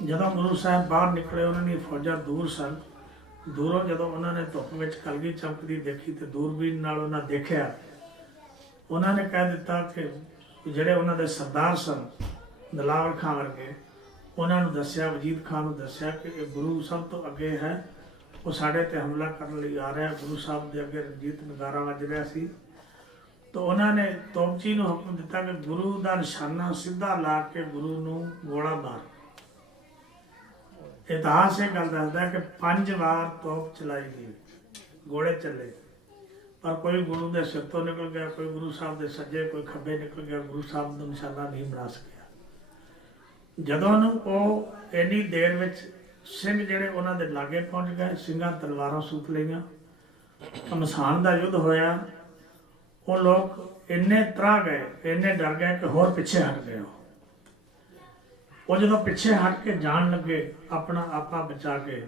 ਜਦੋਂ ਗੁਰੂ ਸਾਹਿਬ ਬਾਹਰ ਨਿਕਲੇ, ਉਹਨਾਂ ਦੀਆਂ ਫੌਜਾਂ ਦੂਰ ਸਨ। ਦੂਰੋਂ ਜਦੋਂ ਉਹਨਾਂ ਨੇ ਧੁੱਪ ਵਿੱਚ ਕਲਗੀ ਚਮਕਦੀ ਦੇਖੀ ਤੇ ਦੂਰਬੀਨ ਨਾਲ ਉਹਨਾਂ ਦੇਖਿਆ, ਉਹਨਾਂ ਨੇ ਕਹਿ ਦਿੱਤਾ ਕਿ ਜਿਹੜੇ ਉਹਨਾਂ ਦੇ ਸਰਦਾਰ ਸਨ ਦਿਲਾਵਰ ਖਾਂ ਵਰਗੇ, ਉਹਨਾਂ ਨੂੰ ਦੱਸਿਆ, ਵਜੀਦ ਖਾਨ ਨੂੰ ਦੱਸਿਆ ਕਿ ਇਹ ਗੁਰੂ ਸਭ ਤੋਂ ਅੱਗੇ ਹੈ, ਉਹ ਸਾਡੇ ਤੇ ਹਮਲਾ ਕਰਨ ਲਈ ਆ ਰਿਹਾ। ਗੁਰੂ ਸਾਹਿਬ ਦੇ ਅੱਗੇ ਰਣਜੀਤ ਨਗਾਰਾ ਵੱਜ ਰਿਹਾ ਸੀ। ਤਾਂ ਉਹਨਾਂ ਨੇ ਤੋਪਚੀ ਨੂੰ ਹੁਕਮ ਦਿੱਤਾ ਕਿ ਗੁਰੂ ਦਾ ਨਿਸ਼ਾਨਾ ਸਿੱਧਾ ਲਾ ਕੇ ਗੁਰੂ ਨੂੰ ਗੋਲਾ ਮਾਰ। ਇਤਿਹਾਸ ਇਹ ਗੱਲ ਦੱਸਦਾ ਕਿ 5 ਵਾਰ ਤੋਪ ਚਲਾਈ ਗਈ, ਗੋਲੇ ਚੱਲੇ, ਪਰ ਕੋਈ ਗੁਰੂ ਦੇ ਸਿਰ ਤੋਂ ਨਿਕਲ ਗਿਆ, ਕੋਈ ਗੁਰੂ ਸਾਹਿਬ ਦੇ ਸੱਜੇ, ਕੋਈ ਖੱਬੇ ਨਿਕਲ ਗਿਆ, ਗੁਰੂ ਸਾਹਿਬ ਦਾ ਨਿਸ਼ਾਨਾ ਨਹੀਂ ਬਣਾ ਸਕਿਆ। ਜਦੋਂ ਨੂੰ ਉਹ ਇੰਨੀ ਦੇਰ ਵਿੱਚ ਸਿੰਘ ਜਿਹੜੇ ਉਹਨਾਂ ਦੇ ਲਾਗੇ ਪਹੁੰਚ ਗਏ, ਸਿੰਘਾਂ ਤਲਵਾਰਾਂ ਸੂਤ ਲਈਆਂ, ਘਮਸਾਨ ਦਾ ਯੁੱਧ ਹੋਇਆ। ਉਹ ਲੋਕ ਇੰਨੇ ਤਰਾਹ ਗਏ, ਇੰਨੇ ਡਰ ਗਏ ਕਿ ਹੋਰ ਪਿੱਛੇ ਹਟ ਗਏ। ਉਹ ਜਦੋਂ ਪਿੱਛੇ ਹਟ ਕੇ ਜਾਣ ਲੱਗੇ ਆਪਣਾ ਆਪਾ ਬਚਾ ਕੇ,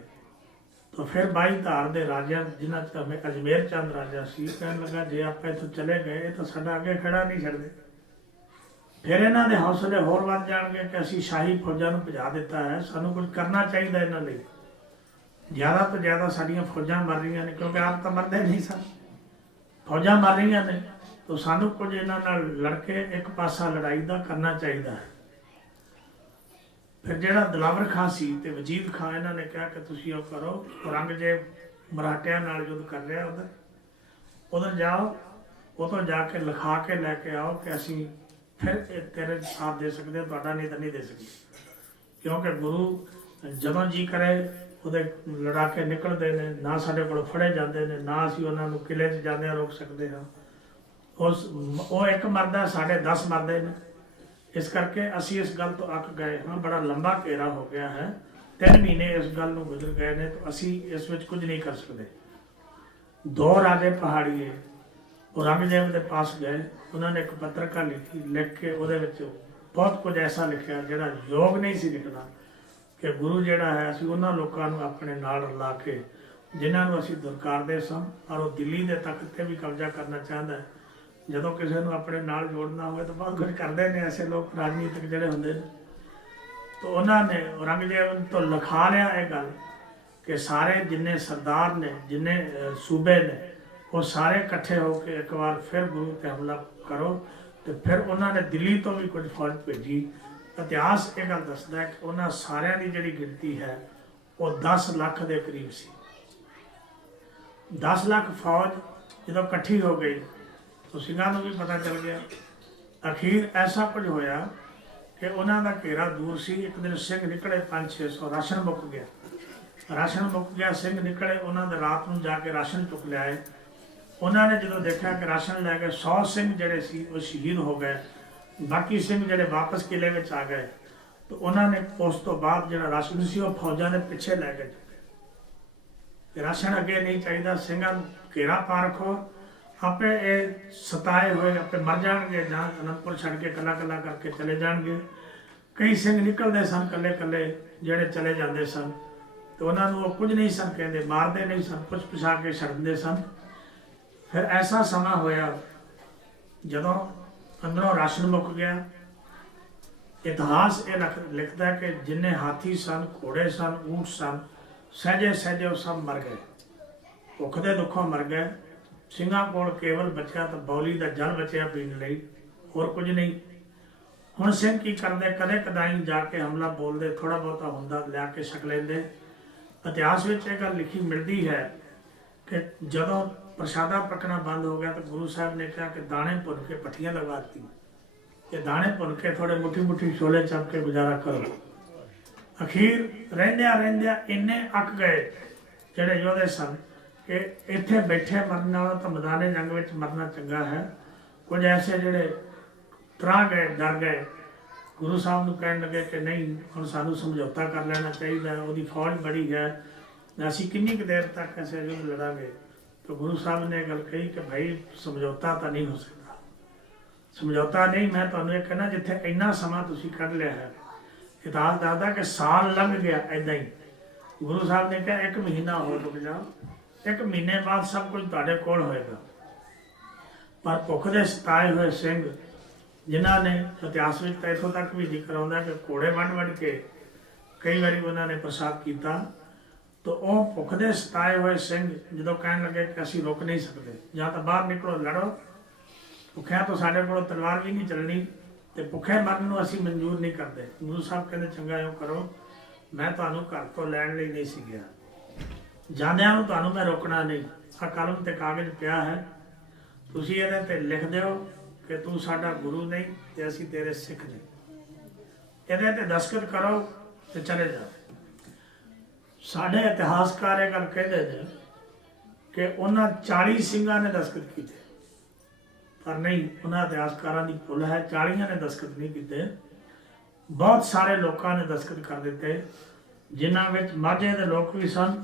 ਤਾਂ ਫਿਰ 22 ਧਾਰ ਦੇ ਰਾਜਿਆਂ, ਜਿਨ੍ਹਾਂ 'ਚ ਅਜਮੇਰ ਚੰਦ ਰਾਜਾ ਸੀ, ਕਹਿਣ ਲੱਗਾ ਜੇ ਆਪਾਂ ਇੱਥੋਂ ਚਲੇ ਗਏ ਤਾਂ ਸਾਡਾ ਅੱਗੇ ਖੜਾ ਨਹੀਂ ਛੱਡਦੇ। ਫਿਰ ਇਹਨਾਂ ਦੇ ਹੌਸਲੇ ਹੋਰ ਵੱਧ ਜਾਣਗੇ ਕਿ ਅਸੀਂ ਸ਼ਾਹੀ ਫੌਜਾਂ ਨੂੰ ਭਜਾ ਦਿੱਤਾ ਹੈ, ਸਾਨੂੰ ਕੁਝ ਕਰਨਾ ਚਾਹੀਦਾ ਇਹਨਾਂ ਲਈ। ਜ਼ਿਆਦਾ ਤੋਂ ਜ਼ਿਆਦਾ ਸਾਡੀਆਂ ਫੌਜਾਂ ਮਰ ਰਹੀਆਂ ਨੇ, ਕਿਉਂਕਿ ਆਪ ਤਾਂ ਮਰਦੇ ਨਹੀਂ ਸਨ, ਫੌਜਾਂ ਮਰ ਰਹੀਆਂ ਨੇ, ਤਾਂ ਸਾਨੂੰ ਕੁਝ ਇਹਨਾਂ ਨਾਲ ਲੜ ਕੇ ਇੱਕ ਪਾਸਾ ਲੜਾਈ ਦਾ ਕਰਨਾ ਚਾਹੀਦਾ ਹੈ। ਫਿਰ ਜਿਹੜਾ ਦਿਲਾਵਰ ਖਾਂ ਸੀ ਤੇ ਵਜੀਦ ਖਾਂ, ਇਹਨਾਂ ਨੇ ਕਿਹਾ ਕਿ ਤੁਸੀਂ ਉਹ ਕਰੋ, ਔਰੰਗਜ਼ੇਬ ਮਰਾਠਿਆਂ ਨਾਲ ਯੁੱਧ ਕਰ ਰਿਹਾ, ਉਧਰ ਜਾਓ, ਉਹ ਤੋਂ ਜਾ ਕੇ ਲਿਖਾ ਕੇ ਲੈ ਕੇ ਆਓ ਕਿ ਅਸੀਂ ਫਿਰ ਤੇਰੇ ਸਾਥ ਦੇ ਸਕਦੇ, ਤੁਹਾਡਾ ਨਹੀਂ ਤਾਂ ਨਹੀਂ ਦੇ ਸਕਦੇ। ਕਿਉਂਕਿ ਗੁਰੂ ਜਦੋਂ ਜੀ ਕਰੇ ਉਹਦੇ ਲੜਾ ਕੇ ਨਿਕਲਦੇ ਨੇ, ਨਾ ਸਾਡੇ ਕੋਲ ਫੜੇ ਜਾਂਦੇ ਨੇ, ਨਾ ਅਸੀਂ ਉਹਨਾਂ ਨੂੰ ਕਿਲੇ 'ਚ ਜਾਂਦਿਆਂ ਰੋਕ ਸਕਦੇ ਹਾਂ। ਉਹ ਇੱਕ ਮਰਦਾ, ਸਾਡੇ 10 ਮਰਦੇ ਨੇ। ਇਸ ਕਰਕੇ ਅਸੀਂ ਇਸ ਗੱਲ ਤੋਂ ਅੱਕ ਗਏ ਹਾਂ। ਬੜਾ ਲੰਬਾ ਘੇਰਾ ਹੋ ਗਿਆ ਹੈ, 3 ਮਹੀਨੇ ਇਸ ਗੱਲ ਨੂੰ ਗੁਜ਼ਰ ਗਏ ਨੇ, ਤਾਂ ਅਸੀਂ ਇਸ ਵਿੱਚ ਕੁਝ ਨਹੀਂ ਕਰ ਸਕਦੇ। 2 ਰਾਜੇ ਪਹਾੜੀਏ ਔਰੰਗਜ਼ੇਬ ਦੇ ਪਾਸ ਗਏ, ਉਹਨਾਂ ਨੇ ਇੱਕ ਪੱਤਰਕਾ ਲਿਖੀ, ਲਿਖ ਕੇ ਉਹਦੇ ਵਿੱਚ ਬਹੁਤ ਕੁਝ ਐਸਾ ਲਿਖਿਆ ਜਿਹੜਾ ਯੋਗ ਨਹੀਂ ਸੀ ਲਿਖਣਾ, ਕਿ ਗੁਰੂ ਜਿਹੜਾ ਹੈ, ਅਸੀਂ ਉਹਨਾਂ ਲੋਕਾਂ ਨੂੰ ਆਪਣੇ ਨਾਲ ਰਲਾ ਕੇ ਜਿਨ੍ਹਾਂ ਨੂੰ ਅਸੀਂ ਦੁਰਕਾਰਦੇ ਸਾਂ, ਔਰ ਉਹ ਦਿੱਲੀ ਦੇ ਤਖਤ 'ਤੇ ਵੀ ਕਬਜ਼ਾ ਕਰਨਾ ਚਾਹੁੰਦਾ ਹੈ। ਜਦੋਂ ਕਿਸੇ ਨੂੰ ਆਪਣੇ ਨਾਲ ਜੋੜਨਾ ਹੋਵੇ ਤਾਂ ਬਹੁਤ ਕੁਝ ਕਰਦੇ ਨੇ ਐਸੇ ਲੋਕ, ਰਾਜਨੀਤਿਕ ਜਿਹੜੇ ਹੁੰਦੇ ਨੇ। ਤਾਂ ਉਹਨਾਂ ਨੇ ਔਰੰਗਜ਼ੇਬ ਤੋਂ ਲਿਖਾ ਲਿਆ ਇਹ ਗੱਲ ਕਿ ਸਾਰੇ ਜਿੰਨੇ ਸਰਦਾਰ ਨੇ, ਜਿੰਨੇ ਸੂਬੇ ਨੇ, ਉਹ ਸਾਰੇ ਇਕੱਠੇ ਹੋ ਕੇ ਇੱਕ ਵਾਰ ਫਿਰ ਗੁਰੂ 'ਤੇ ਹਮਲਾ ਕਰੋ। ਤੇ ਫਿਰ ਉਹਨਾਂ ਨੇ ਦਿੱਲੀ ਤੋਂ ਵੀ ਕੁਝ ਫੌਜ ਭੇਜੀ। ਇਤਿਹਾਸ ਇਹ ਗੱਲ ਦੱਸਦਾ ਹੈ ਕਿ ਉਹਨਾਂ ਸਾਰਿਆਂ ਦੀ ਜਿਹੜੀ ਗਿਣਤੀ ਹੈ ਉਹ 10 ਲੱਖ ਦੇ ਕਰੀਬ ਸੀ। 10 ਲੱਖ ਫੌਜ ਜਦੋਂ ਇਕੱਠੀ ਹੋ ਗਈ ਤਾਂ ਸਿੰਘਾਂ ਨੂੰ ਵੀ ਪਤਾ ਚੱਲ ਗਿਆ। ਅਖੀਰ ਐਸਾ ਕੁਝ ਹੋਇਆ ਕਿ ਉਹਨਾਂ ਦਾ ਘੇਰਾ ਦੂਰ ਸੀ। ਇੱਕ ਦਿਨ ਸਿੰਘ ਨਿਕਲੇ 500-600, ਰਾਸ਼ਨ ਮੁੱਕ ਗਿਆ। ਰਾਸ਼ਨ ਮੁੱਕ ਗਿਆ, ਸਿੰਘ ਨਿਕਲੇ, ਉਹਨਾਂ ਦੇ ਰਾਤ ਨੂੰ ਜਾ ਕੇ ਰਾਸ਼ਨ ਚੁੱਕ ਲਿਆਏ। ਉਹਨਾਂ ਨੇ ਜਦੋਂ ਦੇਖਿਆ ਕਿ ਰਾਸ਼ਨ ਲੈ ਕੇ 100 ਸਿੰਘ ਜਿਹੜੇ ਸੀ ਉਹ ਸ਼ਹੀਦ ਹੋ ਗਏ, ਬਾਕੀ ਸਿੰਘ ਜਿਹੜੇ ਵਾਪਸ ਕਿਲੇ ਵਿੱਚ ਆ ਗਏ, ਤਾਂ ਉਹਨਾਂ ਨੇ ਉਸ ਤੋਂ ਬਾਅਦ ਜਿਹੜਾ ਰਾਸ਼ਨ ਸੀ ਉਹ ਫੌਜਾਂ ਦੇ ਪਿੱਛੇ ਲੈ ਗਏ। ਰਾਸ਼ਨ ਅੱਗੇ ਨਹੀਂ ਚਾਹੀਦਾ, ਸਿੰਘਾਂ ਨੂੰ ਘੇਰਾ ਪਾ ਰੱਖੋ, ਆਪੇ ਇਹ ਸਤਾਏ ਹੋਏ ਆਪੇ ਮਰ ਜਾਣਗੇ, ਜਾਂ ਅਨੰਦਪੁਰ ਛੱਡ ਕੇ ਕੱਲਾ ਕੱਲਾ ਕਰਕੇ ਚਲੇ ਜਾਣਗੇ। ਕਈ ਸਿੰਘ ਨਿਕਲਦੇ ਸਨ ਕੱਲੇ ਕੱਲੇ, ਜਿਹੜੇ ਚਲੇ ਜਾਂਦੇ ਸਨ, ਤੇ ਉਹਨਾਂ ਨੂੰ ਉਹ ਕੁਝ ਨਹੀਂ ਸਨ ਕਹਿੰਦੇ, ਮਾਰਦੇ ਨਹੀਂ ਸਨ, ਕੁਝ ਪਛਾ ਕੇ ਛੱਡਦੇ ਸਨ। ਫਿਰ ਐਸਾ ਸਮਾਂ ਹੋਇਆ ਜਦੋਂ ਅੰਦਰੋਂ ਰਾਸ਼ਨ ਮੁੱਕ ਗਿਆ। ਇਤਿਹਾਸ ਇਹ ਲਿਖਦਾ ਕਿ ਜਿੰਨੇ ਹਾਥੀ ਸਨ, ਘੋੜੇ ਸਨ, ਊਂਟ ਸਨ, ਸਹਿਜੇ ਸਹਿਜੇ ਉਹ ਸਭ ਮਰ ਗਏ, ਭੁੱਖ ਦੇ ਦੁੱਖੋਂ ਮਰ ਗਏ। ਸਿੰਘਾਂ ਕੋਲ ਕੇਵਲ ਬਚਿਆ ਤਾਂ ਬੌਲੀ ਦਾ ਜਲ ਬਚਿਆ ਪੀਣ ਲਈ, ਹੋਰ ਕੁਝ ਨਹੀਂ। ਹੁਣ ਸਿੰਘ ਕੀ ਕਰਦੇ, ਕਦੇ ਕਦਾਈ ਜਾ ਕੇ ਹਮਲਾ ਬੋਲਦੇ, ਥੋੜਾ ਬਹੁਤਾ ਹੁੰਦਾ ਲਿਆ ਕੇ ਛਕ ਲੈਂਦੇ। ਇਤਿਹਾਸ ਵਿੱਚ ਇਹ ਗੱਲ ਲਿਖੀ ਮਿਲਦੀ ਹੈ ਕਿ ਜਦੋਂ ਪ੍ਰਸ਼ਾਦਾ ਪੱਕਣਾ ਬੰਦ ਹੋ ਗਿਆ ਤਾਂ ਗੁਰੂ ਸਾਹਿਬ ਨੇ ਕਿਹਾ ਕਿ ਦਾਣੇ ਭੁੰਨ ਕੇ ਪੱਠੀਆਂ ਲਗਾ ਦਿੱਤੀ, ਕਿ ਦਾਣੇ ਭੁੰਨ ਕੇ ਥੋੜੇ ਮੁੱਠੀ ਮੁੱਠੀ ਛੋਲੇ ਚੱਪ ਕੇ ਗੁਜ਼ਾਰਾ ਕਰੋ। ਅਖੀਰ ਰਹਿੰਦਿਆਂ ਇੰਨੇ ਅੱਕ ਗਏ ਜਿਹੜੇ ਯੋਧੇ ਸਨ ਕਿ ਇੱਥੇ ਬੈਠੇ ਮਰਨ ਨਾਲੋਂ ਤਾਂ ਮੈਦਾਨੇ ਜੰਗ ਵਿੱਚ ਮਰਨਾ ਚੰਗਾ ਹੈ। ਕੁਝ ਐਸੇ ਜਿਹੜੇ ਤਰਾਹ ਗਏ, ਡਰ ਗਏ, ਗੁਰੂ ਸਾਹਿਬ ਨੂੰ ਕਹਿਣ ਲੱਗੇ ਕਿ ਨਹੀਂ, ਹੁਣ ਸਾਨੂੰ ਸਮਝੌਤਾ ਕਰ ਲੈਣਾ ਚਾਹੀਦਾ ਹੈ, ਉਹਦੀ ਫੌਜ ਬੜੀ ਹੈ, ਅਸੀਂ ਕਿੰਨੀ ਕੁ ਦੇਰ ਤੱਕ ਐਸੇ ਯੁੱਧ ਲੜਾਂਗੇ। ਤਾਂ ਗੁਰੂ ਸਾਹਿਬ ਨੇ ਗੱਲ ਕਹੀ ਕਿ ਭਾਈ ਸਮਝੌਤਾ ਤਾਂ ਨਹੀਂ ਹੋ ਸਕਦਾ, ਸਮਝੌਤਾ ਨਹੀਂ। ਮੈਂ ਤੁਹਾਨੂੰ ਇਹ ਕਹਿਣਾ, ਜਿੱਥੇ ਇੰਨਾ ਸਮਾਂ ਤੁਸੀਂ ਕੱਢ ਲਿਆ ਹੈ, ਇਤਿਹਾਸ ਦੱਸਦਾ ਕਿ ਸਾਲ ਲੰਘ ਗਿਆ ਇੱਦਾਂ ਹੀ। ਗੁਰੂ ਸਾਹਿਬ ਨੇ ਕਿਹਾ 1 ਮਹੀਨਾ ਹੋਰ ਰੁਕ ਜਾਓ, 1 ਮਹੀਨੇ ਬਾਅਦ ਸਭ ਕੁਝ ਤੁਹਾਡੇ ਕੋਲ ਹੋਏਗਾ। ਪਰ ਭੁੱਖ ਦੇ ਸਤਾਏ ਹੋਏ ਸਿੰਘ, ਜਿਨ੍ਹਾਂ ਨੇ ਇਤਿਹਾਸ ਵਿੱਚ ਤਾਂ ਇੱਥੋਂ ਤੱਕ ਵੀ ਜ਼ਿਕਰ ਆਉਂਦਾ ਕਿ ਘੋੜੇ ਵੱਢ ਕੇ ਕਈ ਵਾਰੀ ਉਹਨਾਂ ਨੇ ਪ੍ਰਸਾਦ ਕੀਤਾ, तो वह भुख दे सताए हुए सिंह जो कह लगे कि असी रुक नहीं सकते, या तो बाहर निकलो लड़ो, भुखिया तो साढ़े को तलवार भी नहीं चलनी, तो भुखे मरन को असी मंजूर नहीं करते। गुरु साहब कहते चंगा यूँ करो, मैं तुहानू घर तो लैण लई नहीं सी गया, जांदियां नूं तुहानू मैं रोकना नहीं। आ कलम ते कागज पिया है, तुसीं इहदे ते लिख दिओ कि तू साडा गुरु नहीं ते असी तेरे सिख नहीं, इहदे ते दस्तखत करो ते चले जाओ। साढ़े इतिहासकार ये गल कहते हैं कि उन्होंने 40 सिंघां ने दस्तखत किए, पर नहीं, उन्होंने इतिहासकारों की भुल है, 40 ने दस्तखत नहीं किए। बहुत सारे लोगों ने दस्तखत कर दिते, जिन्हां विच माझे दे लोग भी सन,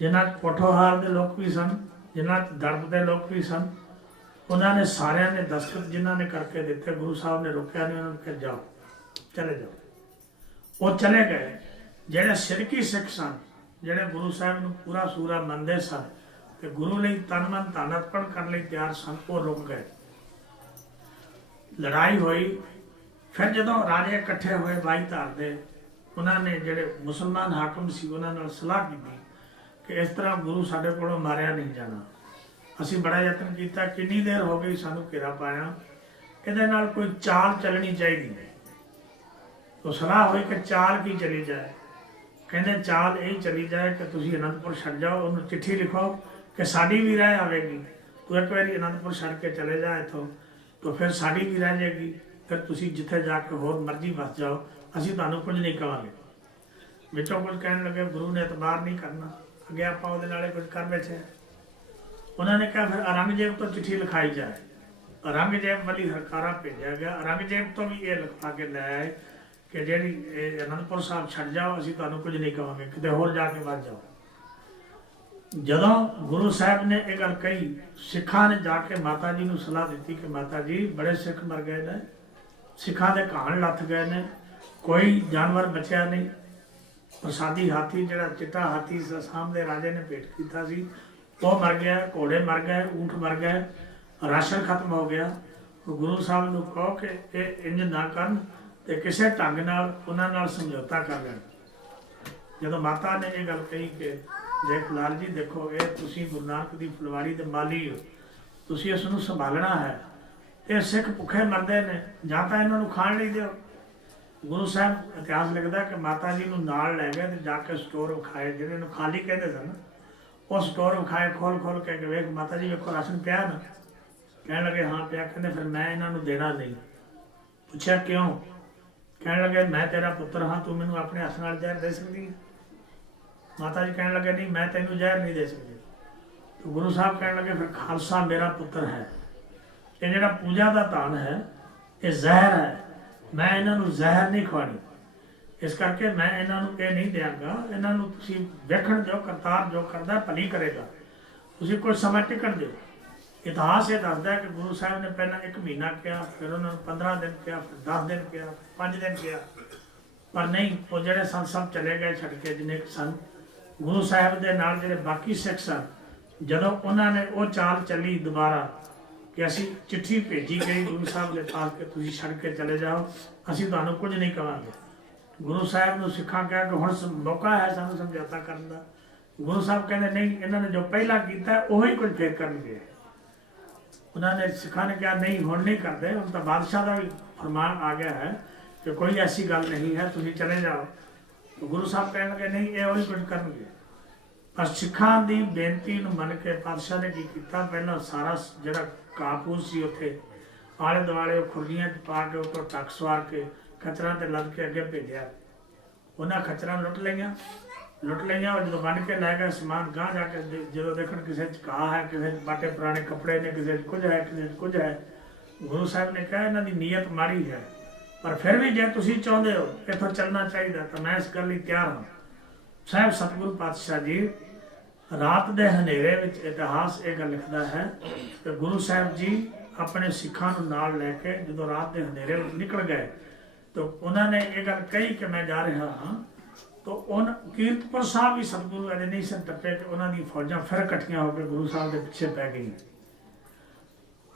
जिन्हां पोठोहार दे लोग भी सन, जिन्हां दरब दे लोग भी सन। उन्होंने सारे ने दस्तखत जिन्होंने करके दिते, गुरु साहब ने रोकया नहीं, उन्होंने कहा जाओ चले जाओ। वो चले गए। ਜਿਹੜੇ ਸਿਰਕੀ ਸਿੱਖ ਸਨ, ਜਿਹੜੇ ਗੁਰੂ ਸਾਹਿਬ ਨੂੰ ਪੂਰਾ ਸੂਰਾ ਮੰਨਦੇ ਸਨ ਤੇ ਗੁਰੂ ਲਈ ਤਨ ਮਨ ਧਨ ਅਰਪਣ ਕਰਨ ਲਈ ਤਿਆਰ ਸਨ, ਉਹ ਰੁਕ ਗਏ। ਲੜਾਈ ਹੋਈ। ਫਿਰ ਜਦੋਂ ਰਾਜੇ ਇਕੱਠੇ ਹੋਏ ਬਾਈ ਧਾਰ ਦੇ, ਉਹਨਾਂ ਨੇ ਜਿਹੜੇ ਮੁਸਲਮਾਨ ਹਾਕਮ ਸੀ ਉਹਨਾਂ ਨਾਲ ਸਲਾਹ ਕੀਤੀ ਕਿ ਇਸ ਤਰ੍ਹਾਂ ਗੁਰੂ ਸਾਡੇ ਕੋਲੋਂ ਮਾਰਿਆ ਨਹੀਂ ਜਾਣਾ। ਅਸੀਂ ਬੜਾ ਯਤਨ ਕੀਤਾ, ਕਿੰਨੀ ਦੇਰ ਹੋ ਗਈ ਸਾਨੂੰ ਘੇਰਾ ਪਾਇਆ, ਇਹਦੇ ਨਾਲ ਕੋਈ ਚਾਲ ਚੱਲਣੀ ਚਾਹੀਦੀ ਹੈ। तो सलाह हुई कि चाल की चली जाए। कहते चाल यही चली जाए कि तुम अनंतपुर छड़ जाओ, उन्होंने चिट्ठी लिखो कि साड़ी भी रह आएगी, तू एक बार अनंतपुर छड़ के चले जा इतों, तो फिर साड़ी भी रह जाएगी, फिर तुम जिथे जाके होर मर्जी बस जाओ, असी तुहानू कुछ नहीं कहांगे। विचों कुछ कहने लगे गुरु ने एतबार नहीं करना, अगे आप कुछ कर बैठे। उन्होंने कहा फिर औरंगजेब तो चिट्ठी लिखाई जाए। औरंगजेब वाली हरकारा भेजा गया, औरंगजेब तो भी ये लिखा के लै आए कि जी अनंदपुर साहब छड़ जाओ, असी तुहानू कुछ नहीं कहांगे, किते होर जाके बच जाओ। जदों गुरु साहब ने यह गल कही, सिखा ने जाके माता जी नूं सलाह दी कि माता जी बड़े सिख मर गए ने, सिखा दे घाण लथ गए ने, कोई जानवर बचिया नहीं। प्रसादी हाथी जिहड़ा चिट्टा हाथी साम दे राजे ने भेंट कीता सी, वो मर गया, घोड़े मर गए, ऊंट मर गए, राशन खत्म हो गया। गुरु साहब नूं कहो कि ये इंज ना करन ते किसी ढंग नाल उन्हां नाल समझौता कर लैण। जदों माता ने यह गल कही कि देख लाल जी देखो, ये तुसीं गुरु नानक दी फुलवाड़ी दे माली हो, तुसीं इस नूं संभालना है, ये सिख भुखे मरदे ने, जां तां इन्हां नूं खाण लई दिओ। गुरु साहब इतिहास लिखदा कि माता जी नूं नाल लै गए ते जाके स्टोर विखाए, जिहड़े नूं खाली कहंदे सन, वो स्टोर विखाए खोल खोल के वेख माता जी वेखो राशन पिया ना। कहण लगे हाँ पिया। कहंदे फिर मैं इन्हां नूं देना नहीं। पुछया क्यों? कहने लगे मैं तेरा पुत्र हाँ, तू मैनू अपने हथ नाल जहर दे सकती है? माता जी कहने लगे नहीं, मैं तेनू जहर नहीं दे सकती। तो गुरु साहब कहने लगे फिर खालसा मेरा पुत्र है, ये जिहड़ा पूजा का धन है ये जहर है, मैं इन्हों जहर नहीं खवानी, इस करके मैं इन्हों ये नहीं देंगा। इन्हों तुसीं वेखण दिओ, करतार जो करदा भली करेगा, तुसीं कुछ समय टिकण दिओ। इतिहास ये दसदा है कि गुरु साहब ने पहला 1 महीना किया, फिर उन्होंने 15 दिन किया, फिर 10 दिन किया, 5 दिन किया, पर नहीं, वो जेडे सन सब चले गए छड़ के जिन्ने सन। गुरु साहब के नाल जेडे बाकी सिख सन, जदों उन्होंने वो चाल चली दोबारा कि असी चिट्ठी भेजी गई गुरु साहब के पास कि तुसीं छड़ के चले जाओ, असी तुहानू कुछ नहीं कहांगे। गुरु साहब नूं सिखां कहा कि हुण मौका है सानू समझौता करन दा। गुरु साहब कहते नहीं, इन्होंने जो पहला किया उही कुछ फिर करनगे। उन्होंने सिखा ने कहा नहीं हुण नहीं करते, हम तो बादशाह का भी फरमान आ गया है कि कोई ऐसी गल नहीं है, तुम चले जाओ। तो गुरु साहब कहने लगे नहीं, ये वही कुछ करेंगे। पर सिखा की बेनती मन के पातशाह ने की किया, पहला सारा जरा कापूस से उत्थे आले दुआले खुरजियां पा के उतो टक सवार के खचरां ते लद के अगे भेजा। उन्हें खचरां लुट लिया, और जो बन के लै गए समान, गांह जाके जो देखण किसी घाह है, किसी बाटे पुराने कपड़े ने, किसी कुछ है, किसी कुछ है। गुरु साहब ने कहा इन्हों की नीयत माड़ी है, पर फिर भी जे तुसीं चाहुंदे हो इत्थों चलना चाहिए तो मैं इस गल लई तैयार हाँ। साहब सतगुरु पातशाह जी रात दे हनेरे विच इतिहास ये गल लिखदा है कि गुरु साहब जी अपने सिखां नूं नाल लैके जो रात दे हनेरे विच निकल गए, तो उन्होंने ये गल कही कि मैं जा रहा हाँ। तो उन कीरतपुर साहब भी सतगुरु अजे नहीं सन टप्पे कि उन्होंने फौजां फिर इकट्ठियां होकर गुरु साहब के पिछे पै गई।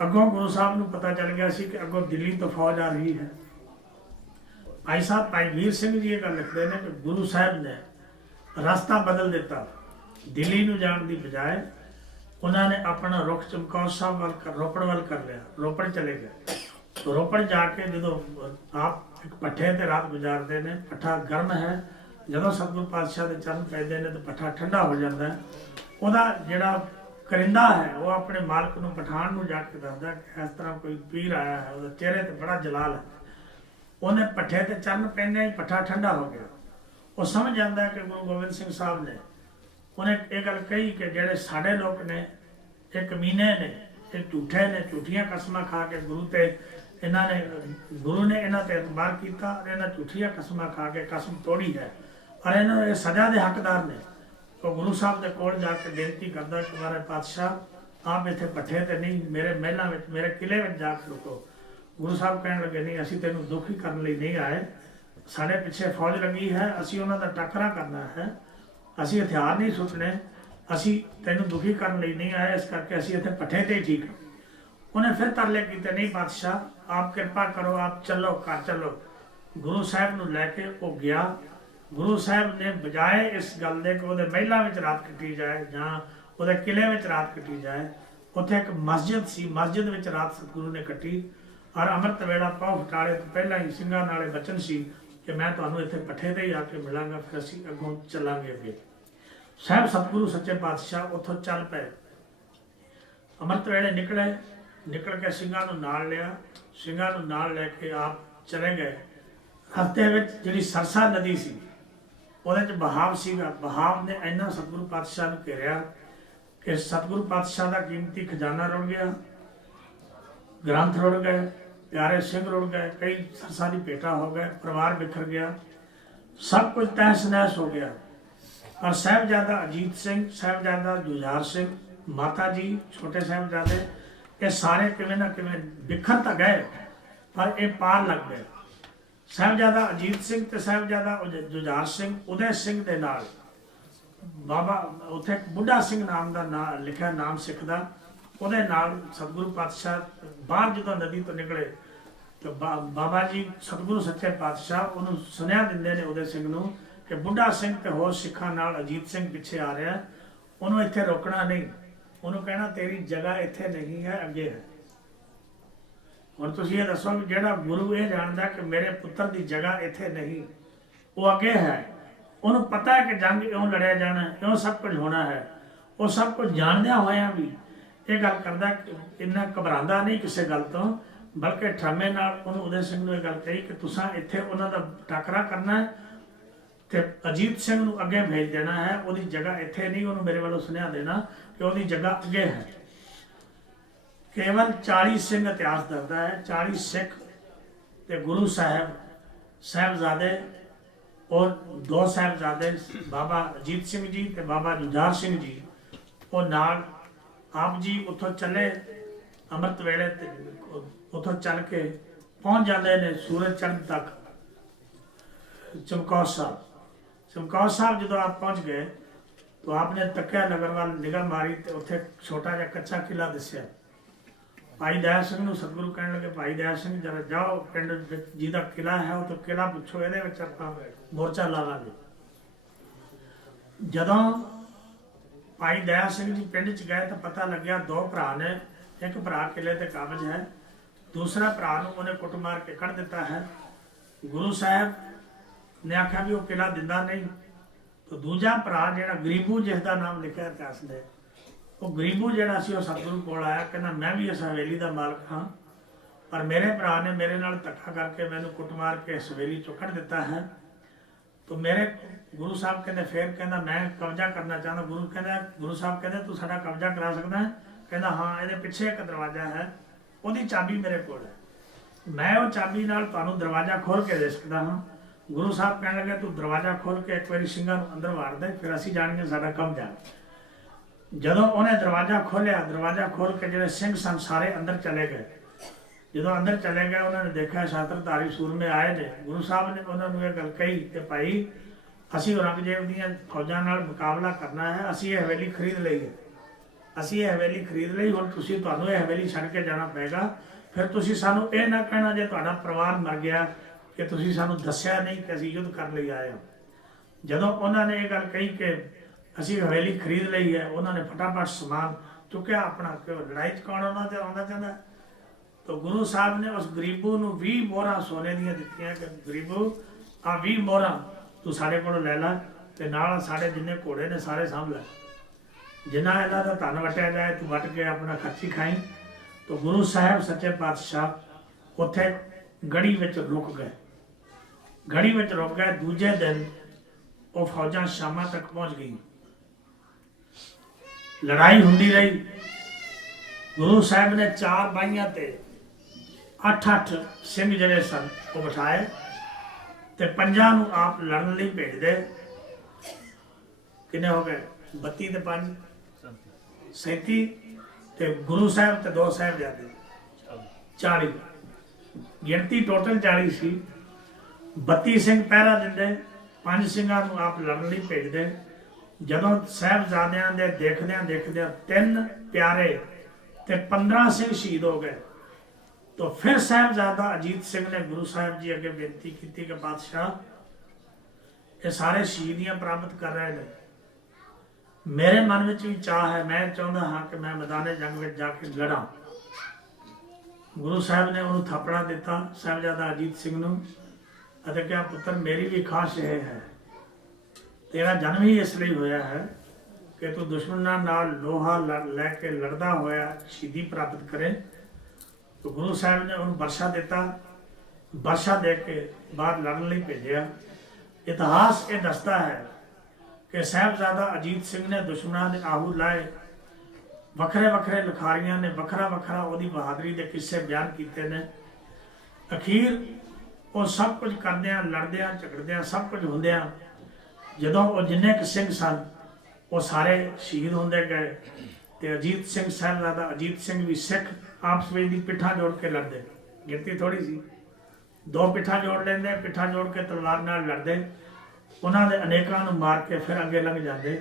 अगों गुरु साहब को पता चल गया सी कि अगों दिल्ली तो फौज आ रही है। भाई साहब भाई वीर सिंह जी ये गल लिखते हैं कि गुरु साहब ने ਰਸਤਾ ਬਦਲ ਦਿੱਤਾ। ਦਿੱਲੀ ਨੂੰ ਜਾਣ ਦੀ ਬਜਾਏ ਉਹਨਾਂ ਨੇ ਆਪਣਾ ਰੁਖ ਚਮਕੌਰ ਸਾਹਿਬ ਵੱਲ ਰੋਪੜ ਵੱਲ ਕਰ ਲਿਆ। ਰੋਪੜ ਚਲੇ ਗਏ। ਰੋਪੜ ਜਾ ਕੇ ਜਦੋਂ ਆਪ ਇੱਕ ਪੱਠੇ ਤੇ ਰਾਤ ਗੁਜ਼ਾਰਦੇ ਨੇ, ਪੱਠਾ ਗਰਮ ਹੈ, ਜਦੋਂ ਸਤਿਗੁਰੂ ਪਾਤਸ਼ਾਹ ਦੇ ਚਰਨ ਪੈਂਦੇ ਨੇ ਤਾਂ ਪੱਠਾ ਠੰਡਾ ਹੋ ਜਾਂਦਾ ਹੈ। ਉਹਦਾ ਜਿਹੜਾ ਕਰਿੰਦਾ ਹੈ ਉਹ ਆਪਣੇ ਮਾਲਕ ਨੂੰ, ਪਠਾਨ ਨੂੰ ਜਾ ਕੇ ਦੱਸਦਾ ਕਿ ਇਸ ਤਰ੍ਹਾਂ ਕੋਈ ਪੀਰ ਆਇਆ ਹੈ, ਉਹਦੇ ਚਿਹਰੇ ਤੇ ਬੜਾ ਜਲਾਲ ਹੈ। ਉਹਨੇ ਪੱਠੇ ਤੇ ਚਰਨ ਪੈਂਦੇ ਹੀ ਪੱਠਾ ਠੰਡਾ ਹੋ ਗਿਆ। ਉਹ ਸਮਝ ਜਾਂਦਾ ਕਿ ਗੁਰੂ ਗੋਬਿੰਦ ਸਿੰਘ ਸਾਹਿਬ ਨੇ ਉਹਨੇ ਇਹ ਗੱਲ ਕਹੀ ਕਿ ਜਿਹੜੇ ਸਾਡੇ ਲੋਕ ਨੇ ਇਹ ਕਮੀਨੇ ਨੇ, ਇਹ ਝੂਠੇ ਨੇ, ਝੂਠੀਆਂ ਕਸਮਾਂ ਖਾ ਕੇ ਗੁਰੂ ਨੇ ਇਹਨਾਂ ਤੇ ਇਤਬਾਰ ਕੀਤਾ ਔਰ ਇਹਨਾਂ ਝੂਠੀਆਂ ਕਸਮਾਂ ਖਾ ਕੇ ਕਸਮ ਤੋੜੀ ਹੈ ਔਰ ਇਹਨਾਂ ਨੂੰ ਇਹ ਸਜ਼ਾ ਦੇ ਹੱਕਦਾਰ ਨੇ। ਉਹ ਗੁਰੂ ਸਾਹਿਬ ਦੇ ਕੋਲ ਜਾ ਕੇ ਬੇਨਤੀ ਕਰਦਾ ਕਿ ਮਹਾਰਾਜ ਪਾਤਸ਼ਾਹ ਆਪ ਇੱਥੇ ਪੱਠੇ ਤੇ ਨਹੀਂ, ਮੇਰੇ ਮਹਿਲਾਂ ਵਿੱਚ, ਮੇਰੇ ਕਿਲੇ ਵਿੱਚ ਜਾ ਕੇ ਰੁਕੋ। ਗੁਰੂ ਸਾਹਿਬ ਕਹਿਣ ਲੱਗੇ ਨਹੀਂ, ਅਸੀਂ ਤੈਨੂੰ ਦੁਖੀ ਕਰਨ ਲਈ ਨਹੀਂ ਆਏ, ਸਾਡੇ ਪਿੱਛੇ ਫੌਜ ਲੱਗੀ ਹੈ, ਅਸੀਂ ਉਹਨਾਂ ਦਾ ਟੱਕਰਾ ਕਰਨਾ ਹੈ, ਅਸੀਂ ਹਥਿਆਰ ਨਹੀਂ ਸੁੱਟਣੇ, ਅਸੀਂ ਤੈਨੂੰ ਦੁਖੀ ਕਰਨ ਲਈ ਨਹੀਂ ਆਏ, ਇਸ ਕਰਕੇ ਅਸੀਂ ਇੱਥੇ ਪੱਠੇ ਤੇ ਹੀ ਠੀਕ ਹਾਂ। ਉਹਨੇ ਫਿਰ ਤਰਲੇ ਕੀਤੇ, ਨਹੀਂ ਪਾਤਸ਼ਾਹ ਆਪ ਕਿਰਪਾ ਕਰੋ, ਆਪ ਚੱਲੋ, ਘਰ ਚੱਲੋ। ਗੁਰੂ ਸਾਹਿਬ ਨੂੰ ਲੈ ਕੇ ਉਹ ਗਿਆ। ਗੁਰੂ ਸਾਹਿਬ ਨੇ ਬਜਾਏ ਇਸ ਗੱਲ ਦੇ ਕਿ ਉਹਦੇ ਮਹਿਲਾਂ ਵਿੱਚ ਰਾਤ ਕੱਟੀ ਜਾਏ ਜਾਂ ਉਹਦੇ ਕਿਲੇ ਵਿੱਚ ਰਾਤ ਕੱਟੀ ਜਾਏ, ਉੱਥੇ ਇੱਕ ਮਸਜਿਦ ਸੀ, ਮਸਜਿਦ ਵਿੱਚ ਰਾਤ ਸਤਿਗੁਰੂ ਨੇ ਕੱਟੀ। ਔਰ ਅੰਮ੍ਰਿਤ ਵੇਲਾ ਪਾਉ ਫਟਾਲੇ ਤੋਂ ਪਹਿਲਾਂ ਹੀ ਸਿੰਘਾਂ ਨਾਲੇ ਬਚਨ ਸੀ ਕਿ ਮੈਂ ਤੁਹਾਨੂੰ ਇੱਥੇ ਪੱਠੇ ਤੇ ਹੀ ਆ ਕੇ ਮਿਲਾਂਗਾ, ਫਿਰ ਅਸੀਂ ਅੱਗੋਂ ਚੱਲਾਂਗੇ ਅੱਗੇ। ਸਾਹਿਬ ਸਤਿਗੁਰੂ ਸੱਚੇ ਪਾਤਸ਼ਾਹ ਉੱਥੋਂ ਚੱਲ ਪਏ। ਅੰਮ੍ਰਿਤ ਵੇਲੇ ਨਿਕਲ ਕੇ ਸਿੰਘਾਂ ਨੂੰ ਨਾਲ ਲਿਆ। ਸਿੰਘਾਂ ਨੂੰ ਨਾਲ ਲੈ ਕੇ ਆਪ ਚਲੇ ਗਏ। ਰਸਤੇ ਵਿੱਚ ਜਿਹੜੀ ਸਰਸਾ ਨਦੀ ਸੀ ਉਹਦੇ 'ਚ ਬਹਾਵ ਸੀਗਾ। ਬਹਾਵ ਨੇ ਇੰਨਾ ਸਤਿਗੁਰੂ ਪਾਤਸ਼ਾਹ ਨੂੰ ਘੇਰਿਆ ਕਿ ਸਤਿਗੁਰੂ ਪਾਤਸ਼ਾਹ ਦਾ ਕੀਮਤੀ ਖਜ਼ਾਨਾ ਰੁੜ ਗਿਆ, ਗ੍ਰੰਥ ਰੁੜ ਗਏ, ਪਿਆਰੇ ਸਿੰਘ ਰੁੜ ਗਏ, ਕਈ ਸਰਸਾ ਦੀ ਭੇਟਾ ਹੋ ਗਏ, ਪਰਿਵਾਰ ਬਿਖਰ ਗਿਆ, ਸਭ ਕੁਝ ਤਹਿਸ ਨਹਿਸ ਹੋ ਗਿਆ। ਔਰ ਸਾਹਿਬਜ਼ਾਦਾ ਅਜੀਤ ਸਿੰਘ, ਸਾਹਿਬਜ਼ਾਦਾ ਜੁਝਾਰ ਸਿੰਘ, ਮਾਤਾ ਜੀ, ਛੋਟੇ ਸਾਹਿਬਜ਼ਾਦੇ, ਇਹ ਸਾਰੇ ਕਿਵੇਂ ਨਾ ਕਿਵੇਂ ਬਿਖਰ ਤਾਂ ਗਏ ਪਰ ਇਹ ਪਾਰ ਲੱਗ ਗਏ। ਸਾਹਿਬਜ਼ਾਦਾ ਅਜੀਤ ਸਿੰਘ ਤੇ ਸਾਹਿਬਜ਼ਾਦਾ ਜੁਝਾਰ ਸਿੰਘ, ਉਦੈ ਸਿੰਘ ਦੇ ਨਾਲ ਬਾਬਾ ਉੱਥੇ ਇੱਕ ਬੁੱਢਾ ਸਿੰਘ ਨਾਮ ਦਾ ਨਾਂ ਲਿਖਿਆ, ਨਾਮ ਸਿੱਖ ਦਾ, ਉਹਦੇ ਨਾਲ ਸਤਿਗੁਰੂ ਪਾਤਸ਼ਾਹ ਬਾਹਰ ਜਦੋਂ ਨਦੀ ਤੋਂ ਨਿਕਲੇ ਤੇ ਬਾਬਾ ਜੀ ਸਤਿਗੁਰੂ ਸੱਚੇ ਪਾਤਸ਼ਾਹ ਉਹਨੂੰ ਸੁਨੇਹਾ ਦਿੰਦੇ ਨੇ ਉਦੈ ਸਿੰਘ ਨੂੰ ਕਿ ਬੁੱਢਾ ਸਿੰਘ ਤੇ ਹੋਰ ਸਿੱਖਾਂ ਨਾਲ ਅਜੀਤ ਸਿੰਘ ਪਿੱਛੇ ਆ ਰਿਹਾ, ਉਹਨੂੰ ਇੱਥੇ ਰੋਕਣਾ ਨਹੀਂ, ਉਹਨੂੰ ਕਹਿਣਾ ਤੇਰੀ ਜਗ੍ਹਾ ਇੱਥੇ ਨਹੀਂ ਹੈ, ਅੱਗੇ ਹੈ। ਹੁਣ ਤੁਸੀਂ ਇਹ ਦੱਸੋ ਵੀ ਜਿਹੜਾ ਗੁਰੂ ਇਹ ਜਾਣਦਾ ਕਿ ਮੇਰੇ ਪੁੱਤਰ ਦੀ ਜਗ੍ਹਾ ਇੱਥੇ ਨਹੀਂ, ਉਹ ਅੱਗੇ ਹੈ, ਉਹਨੂੰ ਪਤਾ ਹੈ ਕਿ ਜੰਗ ਇਉਂ ਲੜਿਆ ਜਾਣਾ, ਇਉਂ ਸਭ ਕੁਝ ਹੋਣਾ ਹੈ, ਉਹ ਸਭ ਕੁਝ ਜਾਣਦਿਆਂ ਹੋਇਆਂ ਵੀ ਇਹ ਗੱਲ ਕਰਦਾ ਕਿ ਇੰਨਾ ਘਬਰਾਉਂਦਾ ਨਹੀਂ ਕਿਸੇ ਗੱਲ ਤੋਂ, ਬਲਕਿ ਠਰਮੇ ਨਾਲ ਉਹਨੂੰ ਉਦੈ ਸਿੰਘ ਨੂੰ ਇਹ ਗੱਲ ਕਹੀ ਕਿ ਤੁਸੀਂ ਇੱਥੇ ਉਹਨਾਂ ਦਾ ਟਾਕਰਾ ਕਰਨਾ ਹੈ ਤੇ ਅਜੀਤ ਸਿੰਘ ਨੂੰ ਅੱਗੇ ਭੇਜ ਦੇਣਾ ਹੈ, ਉਹਦੀ ਜਗ੍ਹਾ ਇੱਥੇ ਨਹੀਂ, ਉਹਨੂੰ ਮੇਰੇ ਵੱਲੋਂ ਸੁਨੇਹਾ ਦੇਣਾ ਕਿ ਉਹਦੀ ਜਗ੍ਹਾ ਅੱਗੇ ਹੈ। ਕੇਵਲ 40 ਸਿੰਘ ਇਤਿਹਾਸ ਦੱਸਦਾ ਹੈ, 40 ਸਿੱਖ ਤੇ ਗੁਰੂ ਸਾਹਿਬਜ਼ਾਦੇ ਔਰ 2 ਸਾਹਿਬਜ਼ਾਦੇ ਬਾਬਾ ਅਜੀਤ ਸਿੰਘ ਜੀ ਤੇ ਬਾਬਾ ਜੁਝਾਰ ਸਿੰਘ ਜੀ, ਉਹ ਨਾਲ ਆਪ ਜੀ ਉੱਥੋਂ ਚੱਲੇ। ਅੰਮ੍ਰਿਤ ਵੇਲੇ ਤੇ ਉੱਥੋਂ ਚੱਲ ਕੇ ਪਹੁੰਚ ਜਾਂਦੇ ਨੇ ਸੂਰਜ ਚੜ੍ਹਨ ਤੱਕ ਚਮਕੌਰ ਸਾਹਿਬ। ਚਮਕੌਰ ਸਾਹਿਬ ਜਦੋਂ ਆਪ ਪਹੁੰਚ ਗਏ ਤਾਂ ਆਪਨੇ ਤੱਕਿਆ ਨਗਰ ਵੱਲ ਨਿਗਾਹ ਮਾਰੀ ਤੇ ਉੱਥੇ ਛੋਟਾ ਜਿਹਾ ਕੱਚਾ ਕਿਲਾ ਦਿਸਿਆ। ਭਾਈ ਦਇਆ ਸਿੰਘ ਨੂੰ ਸਤਿਗੁਰੂ ਕਹਿਣ ਲੱਗੇ, ਭਾਈ ਦਇਆ ਸਿੰਘ ਜਰਾ ਜਾਓ ਪਿੰਡ ਵਿੱਚ ਜਿਹਦਾ ਕਿਲਾ ਹੈ ਉਹ ਤੋਂ ਕਿਲਾ ਪੁੱਛੋ, ਇਹਦੇ ਵਿੱਚ ਆਪਾਂ ਮੋਰਚਾ ਲਾ ਲਾਂਗੇ। ਜਦੋਂ ਭਾਈ ਦਇਆ ਸਿੰਘ ਜੀ ਪਿੰਡ 'ਚ ਗਏ ਤਾਂ ਪਤਾ ਲੱਗਿਆ 2 ਭਰਾ ਨੇ, ਇੱਕ ਭਰਾ ਕਿਲੇ ਤੇ ਕਾਬਜ ਹੈ, ਦੂਸਰਾ ਭਰਾ ਨੂੰ ਉਹਨੇ ਕੁੱਟ ਮਾਰ ਕੇ ਕੱਢ ਦਿੱਤਾ ਹੈ। ਗੁਰੂ ਸਾਹਿਬ ਨੇ ਆਖਿਆ ਵੀ ਉਹ ਕਿਲਾ ਦਿੰਦਾ ਨਹੀਂ, ਤਾਂ ਦੂਜਾ ਭਰਾ ਜਿਹੜਾ ਗਰੀਬੂ, ਜਿਸ ਦਾ ਨਾਮ ਲਿਖਿਆ ਇਤਿਹਾਸ ਦੇ, ਉਹ ਗਰੀਬੂ ਜਿਹੜਾ ਸੀ ਉਹ ਸਤਿਗੁਰੂ ਕੋਲ ਆਇਆ, ਕਹਿੰਦਾ ਮੈਂ ਵੀ ਇਸ ਹਵੇਲੀ ਦਾ ਮਾਲਕ ਹਾਂ, ਪਰ ਮੇਰੇ ਭਰਾ ਨੇ ਮੇਰੇ ਨਾਲ ਧੱਕਾ ਕਰਕੇ ਮੈਨੂੰ ਕੁੱਟ ਮਾਰ ਕੇ ਇਸ ਹਵੇਲੀ ਚੋਂ ਕੱਢ ਦਿੱਤਾ ਹੈ। ਤਾਂ ਮੇਰੇ ਗੁਰੂ ਸਾਹਿਬ ਕਹਿੰਦੇ ਫਿਰ ਕਹਿੰਦਾ ਮੈਂ ਕਬਜ਼ਾ ਕਰਨਾ ਚਾਹੁੰਦਾ। ਗੁਰੂ ਸਾਹਿਬ ਕਹਿੰਦੇ ਤੂੰ ਸਾਡਾ ਕਬਜ਼ਾ ਕਰਾ ਸਕਦਾ ਹੈ? ਕਹਿੰਦਾ ਹਾਂ, ਇਹਦੇ ਪਿੱਛੇ ਇੱਕ ਦਰਵਾਜ਼ਾ ਹੈ, ਉਹਦੀ ਚਾਬੀ ਮੇਰੇ ਕੋਲ ਹੈ, ਮੈਂ ਉਹ ਚਾਬੀ ਨਾਲ ਤੁਹਾਨੂੰ ਦਰਵਾਜ਼ਾ ਖੋਲ ਕੇ ਦੇ ਸਕਦਾ ਹਾਂ। ਗੁਰੂ ਸਾਹਿਬ ਕਹਿਣ ਲੱਗੇ ਤੂੰ ਦਰਵਾਜ਼ਾ ਖੋਲ ਕੇ ਇੱਕ ਵਾਰੀ ਸਿੰਘਾਂ ਨੂੰ ਅੰਦਰ ਵਾੜ ਦੇ, ਫਿਰ ਅਸੀਂ ਜਾਣਗੇ ਸਾਡਾ ਕੰਮ ਜਾਣ। ਜਦੋਂ ਉਹਨੇ ਦਰਵਾਜ਼ਾ ਖੋਲ੍ਹਿਆ, ਦਰਵਾਜ਼ਾ ਖੋਲ ਕੇ ਜਿਹੜੇ ਸਿੰਘ ਸਨ ਸਾਰੇ ਅੰਦਰ ਚਲੇ ਗਏ। ਜਦੋਂ ਅੰਦਰ ਚਲੇ ਗਏ ਉਹਨਾਂ ਨੇ ਦੇਖਿਆ ਸ਼ਾਸਤਰਧਾਰੀ ਸੂਰਮੇ ਆਏ ਨੇ। ਗੁਰੂ ਸਾਹਿਬ ਨੇ ਉਹਨਾਂ ਨੂੰ ਇਹ ਗੱਲ ਕਹੀ ਕਿ ਭਾਈ ਅਸੀਂ ਔਰੰਗਜ਼ੇਬ ਦੀਆਂ ਫੌਜਾਂ ਨਾਲ ਮੁਕਾਬਲਾ ਕਰਨਾ ਹੈ, ਅਸੀਂ ਇਹ ਹਵੇਲੀ ਖਰੀਦ ਲਈ ਹੈ, ਅਸੀਂ ਇਹ ਹਵੇਲੀ ਖਰੀਦ ਲਈ, ਹੁਣ ਤੁਹਾਨੂੰ ਇਹ ਹਵੇਲੀ ਛੱਡ ਕੇ ਜਾਣਾ ਪਏਗਾ। ਫਿਰ ਤੁਸੀਂ ਸਾਨੂੰ ਇਹ ਨਾ ਕਹਿਣਾ ਜੇ ਤੁਹਾਡਾ ਪਰਿਵਾਰ ਮਰ ਗਿਆ ਕਿ ਤੁਸੀਂ ਸਾਨੂੰ ਦੱਸਿਆ ਨਹੀਂ ਕਿ ਅਸੀਂ ਯੁੱਧ ਕਰਨ ਲਈ ਆਏ ਹਾਂ। ਜਦੋਂ ਉਹਨਾਂ ਨੇ ਇਹ ਗੱਲ ਕਹੀ ਕਿ ਅਸੀਂ ਹਵੇਲੀ ਖਰੀਦ ਲਈ ਹੈ, ਉਹਨਾਂ ਨੇ ਫਟਾਫਟ ਸਮਾਨ ਚੁੱਕਿਆ ਆਪਣਾ, ਕਿ ਲੜਾਈ 'ਚ ਕੌਣ ਉਹਨਾਂ ਤੇ ਆਉਂਦਾ ਚਾਹੁੰਦਾ। ਤਾਂ ਗੁਰੂ ਸਾਹਿਬ ਨੇ ਉਸ ਗਰੀਬੂ ਨੂੰ 20 ਮੋਹਰਾਂ ਸੋਨੇ ਦੀਆਂ ਦਿੱਤੀਆਂ ਕਿ ਗਰੀਬੂ ਆ 20 ਮੋਹਰਾਂ ਤੂੰ ਸਾਡੇ ਕੋਲੋਂ ਲੈ ਲੈ, ਤੇ ਨਾਲ ਸਾਡੇ ਜਿੰਨੇ ਘੋੜੇ ਨੇ ਸਾਰੇ ਸਾਂਭ ਲੈ, ਜਿੰਨਾ ਇਹਨਾਂ ਦਾ ਧਨ ਵਟਿਆ ਜਾਏ ਤੂੰ ਵਟ ਕੇ ਆਪਣਾ ਖਰਚੀ ਖਾਈ। ਤਾਂ ਗੁਰੂ ਸਾਹਿਬ ਸੱਚੇ ਪਾਤਸ਼ਾਹ ਉੱਥੇ ਗੜੀ ਵਿੱਚ ਰੁਕ ਗਏ। ਗੜੀ ਵਿੱਚ ਰੁਕ ਗਏ। ਦੂਜੇ ਦਿਨ ਉਹ ਫੌਜਾਂ ਸ਼ਾਮਾਂ ਤੱਕ ਪਹੁੰਚ ਗਈ। ਲੜਾਈ ਹੁੰਦੀ ਰਹੀ। ਗੁਰੂ ਸਾਹਿਬ ਨੇ 4 ਬਾਈਆਂ ਤੇ 8-8 ਸਿੰਘ ਜਿਹੜੇ ਸਨ ਉਹ ਬਿਠਾਏ ਤੇ 5 ਨੂੰ ਆਪ ਲੜਨ ਲਈ ਭੇਜਦੇ। ਕਿੰਨੇ ਹੋ ਗਏ? 32 ਤੇ 5 37, ਤੇ ਗੁਰੂ ਸਾਹਿਬ ਤੇ 2 ਸਾਹਿਬਜ਼ਾਦੇ 40, ਗਿਣਤੀ ਟੋਟਲ 40 ਸੀ। 32 ਸਿੰਘ ਪਹਿਰਾ ਦਿੰਦੇ, 5 ਸਿੰਘਾਂ ਨੂੰ ਆਪ ਲੜਨ ਲਈ ਭੇਜਦੇ। ਜਦੋਂ ਸਾਹਿਬਜ਼ਾਦਿਆਂ ਦੇ ਦੇਖਦਿਆਂ 3 ਪਿਆਰੇ ਤੇ 15 ਸਿੰਘ ਸ਼ਹੀਦ ਹੋ ਗਏ। तो फिर साहबजादा अजीत सिंह ने गुरु साहब जी अगे बेनती की कि बादशाह ये सारे शहीदियां प्राप्त कर रहे हैं, मेरे मन में भी चाह है, मैं चाहता हाँ कि मैं मैदान जंग में जाके लड़ा। गुरु साहब ने उन्होंने थप्पड़ा दिता साहबजादा अजीत सिंह नूं, अते क्या पुत्र मेरी भी खास यह है, तेरा जन्म ही इसलिए होया है कि तू दुश्मनों नाल लोहा लैके लड़दा होया शहीदी प्राप्त करे। तो गुरु साहब ने उन्होंने बरसा दिता, बरसा दे के बाद लड़न लई भेजा। इतिहास ये दसदा है कि साहबजादा अजीत सिंह ने दुश्मनों के आहू लाए, वखरे वखरे लिखारियां ने वखरा वखरा उहदी बहादरी के किस्से बयान किए ने। अखीर वो सब कुछ करदियां लड़दियां झगड़दियां सब कुछ होंदियां जदों वो जिन्ने क सिंह सन वो सारे शहीद होंदे गए। तो अजीत सिंह साहबजादा अजीत सिंह भी सिख आपस में दी पिठा जोड़ के लड़ते, गिनती थोड़ी सी, 2 पिठा जोड़ लेंदे, पिठा जोड़ के तलवार नाल लड़ते, उन्होंने अनेकों को मार के फिर अगे लंघ जाते।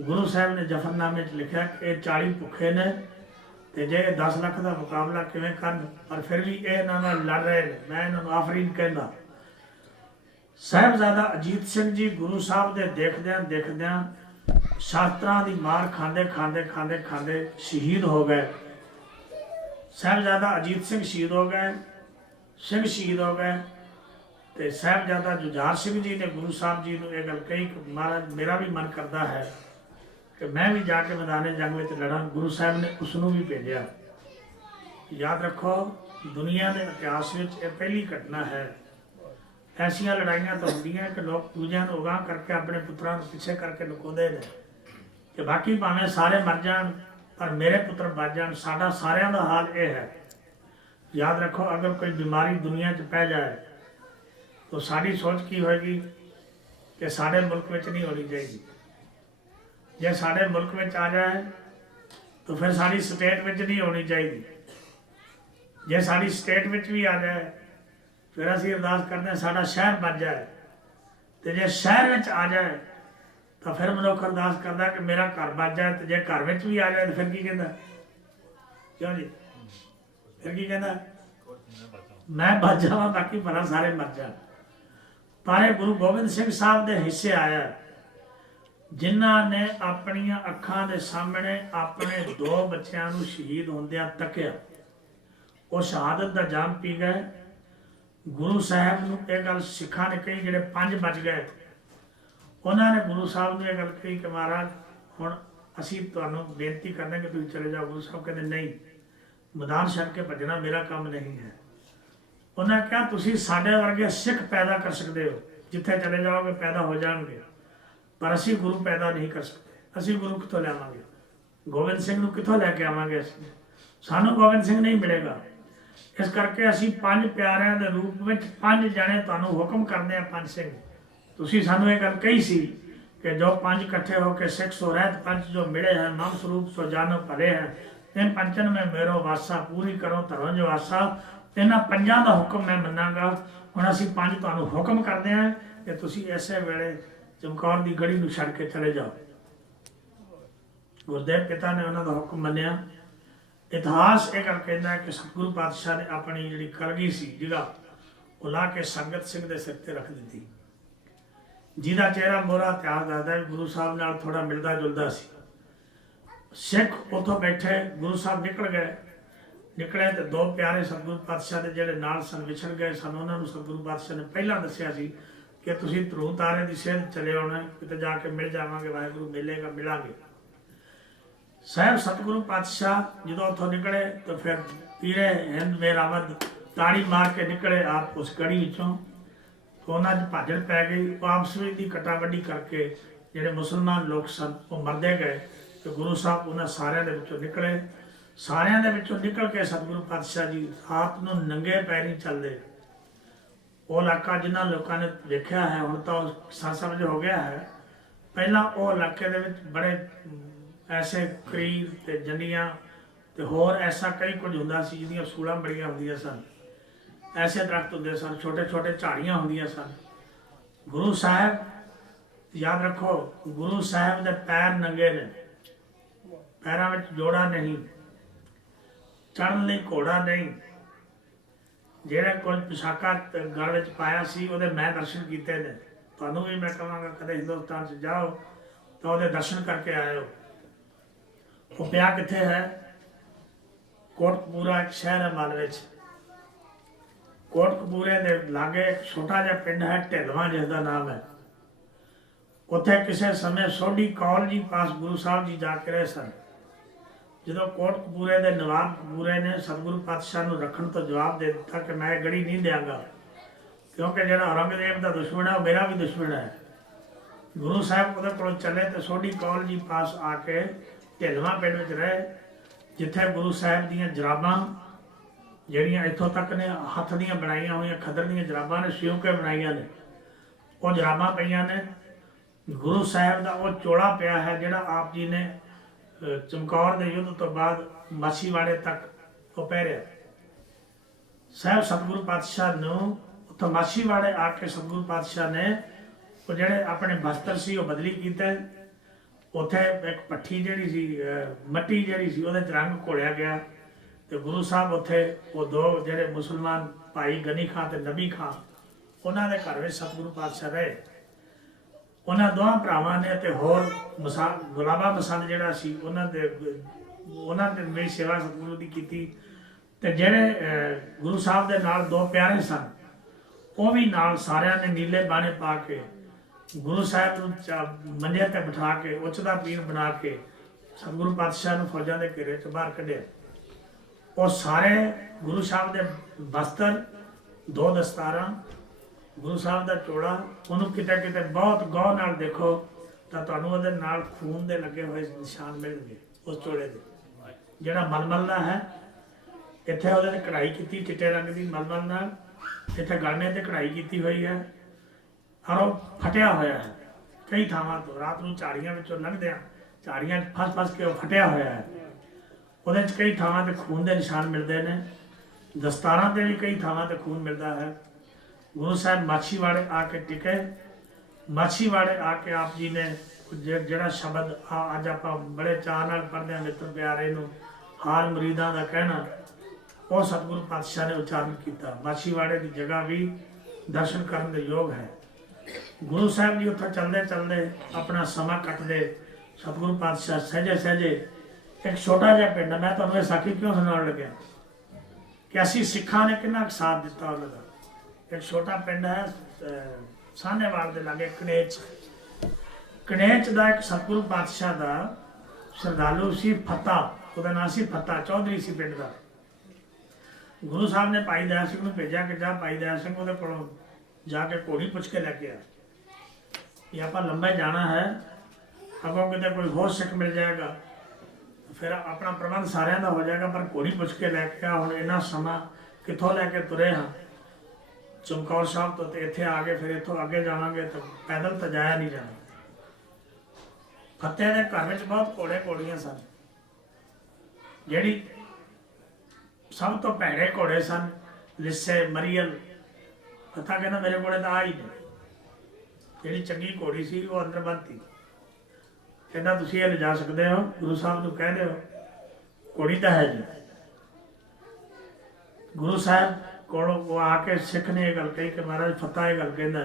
गुरु साहब ने जफरनामे लिखा कि ये 40 भुखे ने ते जे 10 लाख का मुकाबला किवें करन, पर फिर भी ये इन्हां नाल लड़ रहे हैं, मैं इन्होंने आफरीन कहना। साहबजादा अजीत सिंह जी गुरु साहब के देखद्यां देखद्यां शास्त्रां दी मार खांदे खांदे खांदे खांदे शहीद हो गए। साहबजादा अजीत सिंह शहीद हो गए, सिंह शहीद हो गए। तो साहबजादा जुझार सिंह जी ने गुरु साहब जी को यह गल कही कि महाराज मेरा भी मन करता है कि मैं भी जाके मैदान जंग में लड़ा। गुरु साहब ने उसनों भी भेजा। याद रखो दुनिया के इतिहास में यह पहली घटना है। ऐसिया लड़ाइयाँ तो होंदियां कि लोग दूजियां को अगाह करके अपने पुत्रां को पिछे करके लुकाते हैं कि बाकी भावें सारे मर जान पर मेरे पुत्र बच जान। साडा सारियां दा हाल यह है। याद रखो अगर कोई बीमारी दुनिया च पै जाए तो साड़ी सोच की होएगी कि साडे मुल्क में नहीं होनी चाहिए। जे साडे मुल्क में आ जाए तो फिर साड़ी स्टेट में नहीं होनी चाहिए। जे साड़ी स्टेट में भी आ जाए फिर असीं अरदास करते हैं साडा शहर बच जाए। तो जे शहर में आ जाए तो फिर मनुख अरदास करता कि मेरा घर बच जाए। तो जे घर में भी आ जाए तो फिर की कहता, क्यों जी, फिर की कहता मैं बच जावा बाकी भला सारे मर जाए। पर गुरु गोबिंद सिंह साहब के हिस्से आया जिन्हों ने अपन अखां के सामने अपने 2 बच्चों को शहीद होंदियां तकिया। वो शहादत का जाम पी गए। गुरु साहब नूं यह गल सिखा ने कही, जिहड़े 5 बच गए उन्होंने गुरु साहब ने यह गल कही कि महाराज हुण असीं तुहानूं बेनती करते कि तुसीं चले जाओ। गुरु साहब कहते नहीं, मैदान छड्ड के भजना मेरा काम नहीं है। उन्होंने कहा तुसीं साडे वर्गे सिख पैदा कर सकते हो, जिथे चले जाओगे पैदा हो जाएंगे, पर असीं गुरु पैदा नहीं कर सकते। असीं गुरु कितों लियावांगे? गोबिंद सिंह नूं कितों लैके आवांगे? असीं सानूं गोबिंद सिंह नहीं मिलेगा। इस करके असीं 5 प्यारिਆਂ ਦੇ रूप में 5 जने तुहानूं हुक्म करते हैं। 5 सिंह तुसीं सानूं ये गल कही सी कि जो 5 इकट्ठे होकर सिख सो रहत 5 जो मिले हैं नाम स्वरूप सो जानो भले हैं। इन 5 में मेरो वासा पूरी करो धरो जो आसा। इन्हां 5 का हुक्म मैं मनांगा। हुण असीं 5 तुहानूं हुक्म करते हैं कि तुसीं इसे वेले चमकौर की गढ़ी नूं छड्ड के चले जाओ। गुरदेव पिता ने उन्हां दा हुक्म मन्निया। इतिहास यह गल कहता है कि सतगुरु पातशाह ने अपनी जी कलगी सी जगह वो ला के संगत सिंह के सिर पर रख दी। ਜਿਹਦਾ ਚਿਹਰਾ ਮੋਹਰਾ ਇਤਿਹਾਸ ਦੱਸਦਾ ਵੀ ਗੁਰੂ ਸਾਹਿਬ ਨਾਲ ਥੋੜਾ ਮਿਲਦਾ ਜੁਲਦਾ ਸੀ। ਸਿੱਖ ਉੱਥੋਂ ਬੈਠੇ, ਗੁਰੂ ਸਾਹਿਬ ਨਿਕਲੇ ਤੇ ਦੋ ਪਿਆਰੇ ਸਤਿਗੁਰੂ ਪਾਤਸ਼ਾਹ ਦੇ ਜਿਹੜੇ ਨਾਲ ਸਨ ਵਿਛੜ ਗਏ ਸਨ, ਉਹਨਾਂ ਨੂੰ ਸਤਿਗੁਰੂ ਪਾਤਸ਼ਾਹ ਨੇ ਪਹਿਲਾਂ ਦੱਸਿਆ ਸੀ ਕਿ ਤੁਸੀਂ ਧਰੂ ਤਾਰੇ ਦੀ ਸੇਧ ਚਲੇ ਆਉਣਾ, ਕਿਤੇ ਜਾ ਕੇ ਮਿਲ ਜਾਵਾਂਗੇ, ਵਾਹਿਗੁਰੂ ਮਿਲੇਗਾ, ਮਿਲਾਂਗੇ। ਸਾਹਿਬ ਸਤਿਗੁਰੂ ਪਾਤਸ਼ਾਹ ਜਦੋਂ ਉੱਥੋਂ ਨਿਕਲੇ ਤਾਂ ਫਿਰ ਪੀਰੇ ਹਿੰਦ ਮੇਰਾਵਦ ਤਾੜੀ ਮਾਰ ਕੇ ਨਿਕਲੇ ਆਪ ਉਸ ਗੜੀ ਵਿੱਚੋਂ। ਉਹਨਾਂ 'ਚ ਭਾਜੜ ਪੈ ਗਈ। ਉਹ ਆਪਸ ਵਿੱਚ ਦੀ ਕਟਾ ਵੱਢੀ ਕਰਕੇ ਜਿਹੜੇ ਮੁਸਲਮਾਨ ਲੋਕ ਸਨ ਉਹ ਮਰਦੇ ਗਏ ਤੇ ਗੁਰੂ ਸਾਹਿਬ ਉਹਨਾਂ ਸਾਰਿਆਂ ਦੇ ਵਿੱਚੋਂ ਨਿਕਲੇ। ਸਾਰਿਆਂ ਦੇ ਵਿੱਚੋਂ ਨਿਕਲ ਕੇ ਸਤਿਗੁਰੂ ਪਾਤਸ਼ਾਹ ਜੀ ਰਾਤ ਨੂੰ ਨੰਗੇ ਪੈਰੀਂ ਚੱਲਦੇ। ਉਹ ਇਲਾਕਾ ਜਿਨ੍ਹਾਂ ਲੋਕਾਂ ਨੇ ਵੇਖਿਆ ਹੈ, ਹੁਣ ਤਾਂ ਉਹ ਸਮਝ ਹੋ ਗਿਆ ਹੈ, ਪਹਿਲਾਂ ਉਹ ਇਲਾਕੇ ਦੇ ਵਿੱਚ ਬੜੇ ਐਸੇ ਕਰੀਰ ਤੇ ਜੰਡੀਆਂ ਤੇ ਹੋਰ ਐਸਾ ਕਈ ਕੁਝ ਹੁੰਦਾ ਸੀ ਜਿਹਦੀਆਂ ਸੂਲਾਂ ਬੜੀਆਂ ਹੁੰਦੀਆਂ ਸਨ। ਐਸੇ ਦਰਖਤ ਹੁੰਦੇ ਸਨ, ਛੋਟੇ ਛੋਟੇ ਝਾੜੀਆਂ ਹੁੰਦੀਆਂ ਸਨ। ਗੁਰੂ ਸਾਹਿਬ ਯਾਦ ਰੱਖੋ, ਗੁਰੂ ਸਾਹਿਬ ਦੇ ਪੈਰ ਨੰਗੇ ਨੇ, ਪੈਰਾਂ ਵਿੱਚ ਜੋੜਾ ਨਹੀਂ, ਚੜ੍ਹਨ ਲਈ ਘੋੜਾ ਨਹੀਂ। ਜਿਹੜਾ ਕੁਝ ਪਿਸ਼ਾਕਾ ਗਲ ਵਿੱਚ ਪਾਇਆ ਸੀ ਉਹਦੇ ਮੈਂ ਦਰਸ਼ਨ ਕੀਤੇ ਨੇ। ਤੁਹਾਨੂੰ ਵੀ ਮੈਂ ਕਹਾਂਗਾ ਕਦੇ ਹਿੰਦੁਸਤਾਨ 'ਚ ਜਾਓ ਤਾਂ ਉਹਦੇ ਦਰਸ਼ਨ ਕਰਕੇ ਆਇਓ। ਉਹ ਪਿਆ ਕਿੱਥੇ ਹੈ? ਕੋਟਕਪੂਰਾ ਇੱਕ ਸ਼ਹਿਰ ਹੈ ਮਾਲਵੇ 'ਚ। ਕੋਟਕਪੂਰੇ ਦੇ ਲਾਗੇ ਇੱਕ ਛੋਟਾ ਜਿਹਾ ਪਿੰਡ ਹੈ ਢਿਲਵਾਂ, ਜਿਸ ਦਾ ਨਾਮ ਹੈ। ਉੱਥੇ ਕਿਸੇ ਸਮੇਂ ਸੋਢੀ ਕੌਲ ਜੀ ਪਾਸ ਗੁਰੂ ਸਾਹਿਬ ਜੀ ਜਾ ਕੇ ਰਹੇ ਸਨ। ਜਦੋਂ ਕੋਟਕਪੂਰੇ ਦੇ ਨਵਾਬ ਕਪੂਰੇ ਨੇ ਸਤਿਗੁਰੂ ਪਾਤਸ਼ਾਹ ਨੂੰ ਰੱਖਣ ਤੋਂ ਜਵਾਬ ਦੇ ਦਿੱਤਾ ਕਿ ਮੈਂ ਇਹ ਗੜੀ ਨਹੀਂ ਦਿਆਂਗਾ, ਕਿਉਂਕਿ ਜਿਹੜਾ ਔਰੰਗਜ਼ੇਬ ਦਾ ਦੁਸ਼ਮਣ ਹੈ ਉਹ ਮੇਰਾ ਵੀ ਦੁਸ਼ਮਣ ਹੈ। ਗੁਰੂ ਸਾਹਿਬ ਉਹਦੇ ਕੋਲੋਂ ਚੱਲੇ ਤੇ ਸੋਢੀ ਕੌਲ ਜੀ ਪਾਸ ਆ ਕੇ ਢਿਲਵਾਂ ਪਿੰਡ ਵਿੱਚ ਰਹੇ, ਜਿੱਥੇ ਗੁਰੂ ਸਾਹਿਬ ਦੀਆਂ ਜਰਾਬਾਂ ਜਿਹੜੀਆਂ ਇੱਥੋਂ ਤੱਕ ਨੇ ਹੱਥ ਦੀਆਂ ਬਣਾਈਆਂ ਹੋਈਆਂ ਖੱਦਰ ਦੀਆਂ ਜਰਾਬਾਂ ਨੇ, ਸਿਉਂ ਕੇ ਬਣਾਈਆਂ ਨੇ, ਉਹ ਜਰਾਬਾਂ ਪਈਆਂ ਨੇ। ਗੁਰੂ ਸਾਹਿਬ ਦਾ ਉਹ ਚੋਲਾ ਪਿਆ ਹੈ ਜਿਹੜਾ ਆਪ ਜੀ ਨੇ ਚਮਕੌਰ ਦੇ ਯੁੱਧ ਤੋਂ ਬਾਅਦ ਮਾਛੀਵਾੜੇ ਤੱਕ ਉਹ ਪਹਿਰਿਆ। ਸਾਹਿਬ ਸਤਿਗੁਰੂ ਪਾਤਸ਼ਾਹ ਨੂੰ ਉੱਥੋਂ ਮਾਛੀਵਾੜੇ ਆ ਕੇ ਸਤਿਗੁਰੂ ਪਾਤਸ਼ਾਹ ਨੇ ਉਹ ਜਿਹੜੇ ਆਪਣੇ ਬਸਤਰ ਸੀ ਉਹ ਬਦਲੀ ਕੀਤੇ। ਉੱਥੇ ਇੱਕ ਪੱਠੀ ਜਿਹੜੀ ਸੀ, ਮੱਟੀ ਜਿਹੜੀ ਸੀ, ਉਹਦੇ 'ਚ ਰੰਗ ਘੋਲਿਆ ਗਿਆ ਤੇ ਗੁਰੂ ਸਾਹਿਬ ਉੱਥੇ ਉਹ ਦੋ ਜਿਹੜੇ ਮੁਸਲਮਾਨ ਭਾਈ ਗਨੀ ਖਾਂ ਤੇ ਨਬੀ ਖਾਂ, ਉਹਨਾਂ ਦੇ ਘਰ ਵਿੱਚ ਸਤਿਗੁਰੂ ਪਾਤਸ਼ਾਹ ਰਹੇ। ਉਹਨਾਂ ਦੋਹਾਂ ਭਰਾਵਾਂ ਨੇ ਤੇ ਹੋਰ ਗੁਲਾਬਾ ਮਸੰਦ ਜਿਹੜਾ ਸੀ ਉਹਨਾਂ ਦੇ ਮੇਰੀ ਸੇਵਾ ਸਤਿਗੁਰੂ ਦੀ ਕੀਤੀ। ਤੇ ਜਿਹੜੇ ਗੁਰੂ ਸਾਹਿਬ ਦੇ ਨਾਲ ਦੋ ਪਿਆਰੇ ਸਨ ਉਹ ਵੀ ਨਾਲ, ਸਾਰਿਆਂ ਨੇ ਨੀਲੇ ਬਾਣੇ ਪਾ ਕੇ ਗੁਰੂ ਸਾਹਿਬ ਨੂੰ ਮੰਜੇ ਤੇ ਬਿਠਾ ਕੇ ਉੱਚ ਦਾ ਪੀਰ ਬਣਾ ਕੇ ਸਤਿਗੁਰੂ ਪਾਤਸ਼ਾਹ ਨੂੰ ਫੌਜਾਂ ਦੇ ਘੇਰੇ 'ਚ ਬਾਹਰ ਕੱਢਿਆ। ਉਹ ਸਾਰੇ ਗੁਰੂ ਸਾਹਿਬ ਦੇ ਬਸਤਰ, ਦੋ ਦਸਤਾਰਾਂ, ਗੁਰੂ ਸਾਹਿਬ ਦਾ ਚੋਲਾ, ਉਹਨੂੰ ਕਿਤੇ ਕਿਤੇ ਬਹੁਤ ਗੌਰ ਨਾਲ ਦੇਖੋ ਤਾਂ ਤੁਹਾਨੂੰ ਉਹਦੇ ਨਾਲ ਖੂਨ ਦੇ ਲੱਗੇ ਹੋਏ ਨਿਸ਼ਾਨ ਮਿਲਣਗੇ। ਉਸ ਚੋਲੇ ਦੇ ਜਿਹੜਾ ਮਲਮਲ ਦਾ ਹੈ, ਇੱਥੇ ਉਹਦੇ 'ਤੇ ਕਢਾਈ ਕੀਤੀ ਚਿੱਟੇ ਰੰਗ ਦੀ ਮਲਮਲ ਨਾਲ, ਇੱਥੇ ਗਲਮੇ 'ਤੇ ਕਢਾਈ ਕੀਤੀ ਹੋਈ ਹੈ ਔਰ ਉਹ ਫਟਿਆ ਹੋਇਆ ਹੈ ਕਈ ਥਾਵਾਂ ਤੋਂ। ਰਾਤ ਨੂੰ ਝਾੜੀਆਂ ਵਿੱਚੋਂ ਲੰਘਦਿਆਂ ਝਾੜੀਆਂ 'ਚ ਫਸ ਕੇ ਉਹ ਫਟਿਆ ਹੋਇਆ ਹੈ। ਉਹਦੇ 'ਚ ਕਈ ਥਾਵਾਂ 'ਤੇ ਖੂਨ ਦੇ ਨਿਸ਼ਾਨ ਮਿਲਦੇ ਨੇ। ਦਸਤਾਰਾਂ 'ਤੇ ਵੀ ਕਈ ਥਾਵਾਂ 'ਤੇ ਖੂਨ ਮਿਲਦਾ ਹੈ। ਗੁਰੂ ਸਾਹਿਬ ਮਾਛੀਵਾੜੇ ਆ ਕੇ ਟਿਕੇ। ਮਾਛੀਵਾੜੇ ਆ ਕੇ ਆਪ ਜੀ ਨੇ ਜਿਹੜਾ ਸ਼ਬਦ ਅੱਜ ਆਪਾਂ ਬੜੇ ਚਾਅ ਨਾਲ ਪੜ੍ਹਦੇ ਹਾਂ, ਮਿੱਤਰ ਪਿਆਰੇ ਨੂੰ ਹਾਲ ਮੁਰੀਦਾਂ ਦਾ ਕਹਿਣਾ, ਉਹ ਸਤਿਗੁਰੂ ਪਾਤਸ਼ਾਹ ਨੇ ਉਚਾਰਨ ਕੀਤਾ। ਮਾਛੀਵਾੜੇ ਦੀ ਜਗ੍ਹਾ ਵੀ ਦਰਸ਼ਨ ਕਰਨ ਦੇ ਯੋਗ ਹੈ। ਗੁਰੂ ਸਾਹਿਬ ਜੀ ਉੱਥੋਂ ਚੱਲਦੇ ਚੱਲਦੇ ਆਪਣਾ ਸਮਾਂ ਕੱਟਦੇ, ਸਤਿਗੁਰੂ ਪਾਤਸ਼ਾਹ ਸਹਿਜੇ ਸਹਿਜੇ ਇੱਕ ਛੋਟਾ ਜਿਹਾ ਪਿੰਡ, ਮੈਂ ਤੁਹਾਨੂੰ ਇਹ ਸਾਖੀ ਕਿਉਂ ਸੁਣਾਉਣ ਲੱਗਿਆ ਕਿ ਅਸੀਂ ਸਿੱਖਾਂ ਨੇ ਕਿੰਨਾ ਸਾਥ ਦਿੱਤਾ ਉਹਨਾਂ ਦਾ। ਇੱਕ ਛੋਟਾ ਪਿੰਡ ਹੈ ਸਾਹਨੇਵਾਲ ਦੇ ਲਾਗੇ, ਕਨੇਚ ਦਾ ਇੱਕ ਸਤਿਗੁਰੂ ਪਾਤਸ਼ਾਹ ਦਾ ਸ਼ਰਧਾਲੂ ਸੀ ਫਤਾ, ਉਹਦਾ ਨਾਂ ਸੀ ਫਤਾ, ਚੌਧਰੀ ਸੀ ਪਿੰਡ ਦਾ। ਗੁਰੂ ਸਾਹਿਬ ਨੇ ਭਾਈ ਦਇਆ ਸਿੰਘ ਨੂੰ ਭੇਜਿਆ ਕਿ ਜਾ ਭਾਈ ਦਇਆ ਸਿੰਘ ਉਹਦੇ ਕੋਲੋਂ ਜਾ ਕੇ ਘੋੜੀ ਪੁੱਛ ਕੇ ਲੈ ਕੇ ਆ ਕਿ ਆਪਾਂ ਲੰਬਾ ਜਾਣਾ ਹੈ, ਅੱਗੋਂ ਕਿਤੇ ਕੋਈ ਹੋਰ ਸਿੱਖ ਮਿਲ ਜਾਏਗਾ ਫਿਰ ਆਪਣਾ ਪ੍ਰਬੰਧ ਸਾਰਿਆਂ ਦਾ ਹੋ ਜਾਏਗਾ, ਪਰ ਘੋੜੀ ਪੁੱਛ ਕੇ ਲੈ ਕੇ ਆ। ਹੁਣ ਇੰਨਾ ਸਮਾਂ ਕਿੱਥੋਂ ਲੈ ਕੇ ਤੁਰੇ ਹਾਂ ਚਮਕੌਰ ਸਾਹਿਬ ਤੋਂ ਤੇ ਇੱਥੇ ਆ ਕੇ ਫਿਰ ਇੱਥੋਂ ਅੱਗੇ ਜਾਵਾਂਗੇ ਤਾਂ ਪੈਦਲ ਤਾਂ ਜਾਇਆ ਨਹੀਂ ਜਾਣਾ। ਫਤਿਹ ਦੇ ਘਰ ਵਿੱਚ ਬਹੁਤ ਘੋੜੇ ਘੋੜੀਆਂ ਸਨ। ਜਿਹੜੀ ਸਭ ਤੋਂ ਭੈੜੇ ਘੋੜੇ ਸਨ, ਲਿੱਸੇ, ਮਰੀਅਲ। ਫਤਿਹ ਕਹਿੰਦਾ ਮੇਰੇ ਕੋਲੇ ਤਾਂ ਆ ਹੀ ਨਹੀਂ। ਜਿਹੜੀ ਚੰਗੀ ਘੋੜੀ ਸੀ ਉਹ ਅੰਦਰ ਬੰਨ੍ਹਤੀ। ਕਹਿੰਦਾ ਤੁਸੀਂ ਇਹ ਲਿਜਾ ਸਕਦੇ ਹੋ, ਗੁਰੂ ਸਾਹਿਬ ਨੂੰ ਕਹਿ ਦਿਓ ਘੋੜੀ ਤਾਂ ਹੈ ਜੀ। ਗੁਰੂ ਸਾਹਿਬ ਕੋਲੋਂ ਉਹ ਆ ਕੇ ਸਿੱਖ ਨੇ ਇਹ ਗੱਲ ਕਹੀ ਕਿ ਮਹਾਰਾਜ ਫਤਿਹ ਇਹ ਗੱਲ ਕਹਿੰਦਾ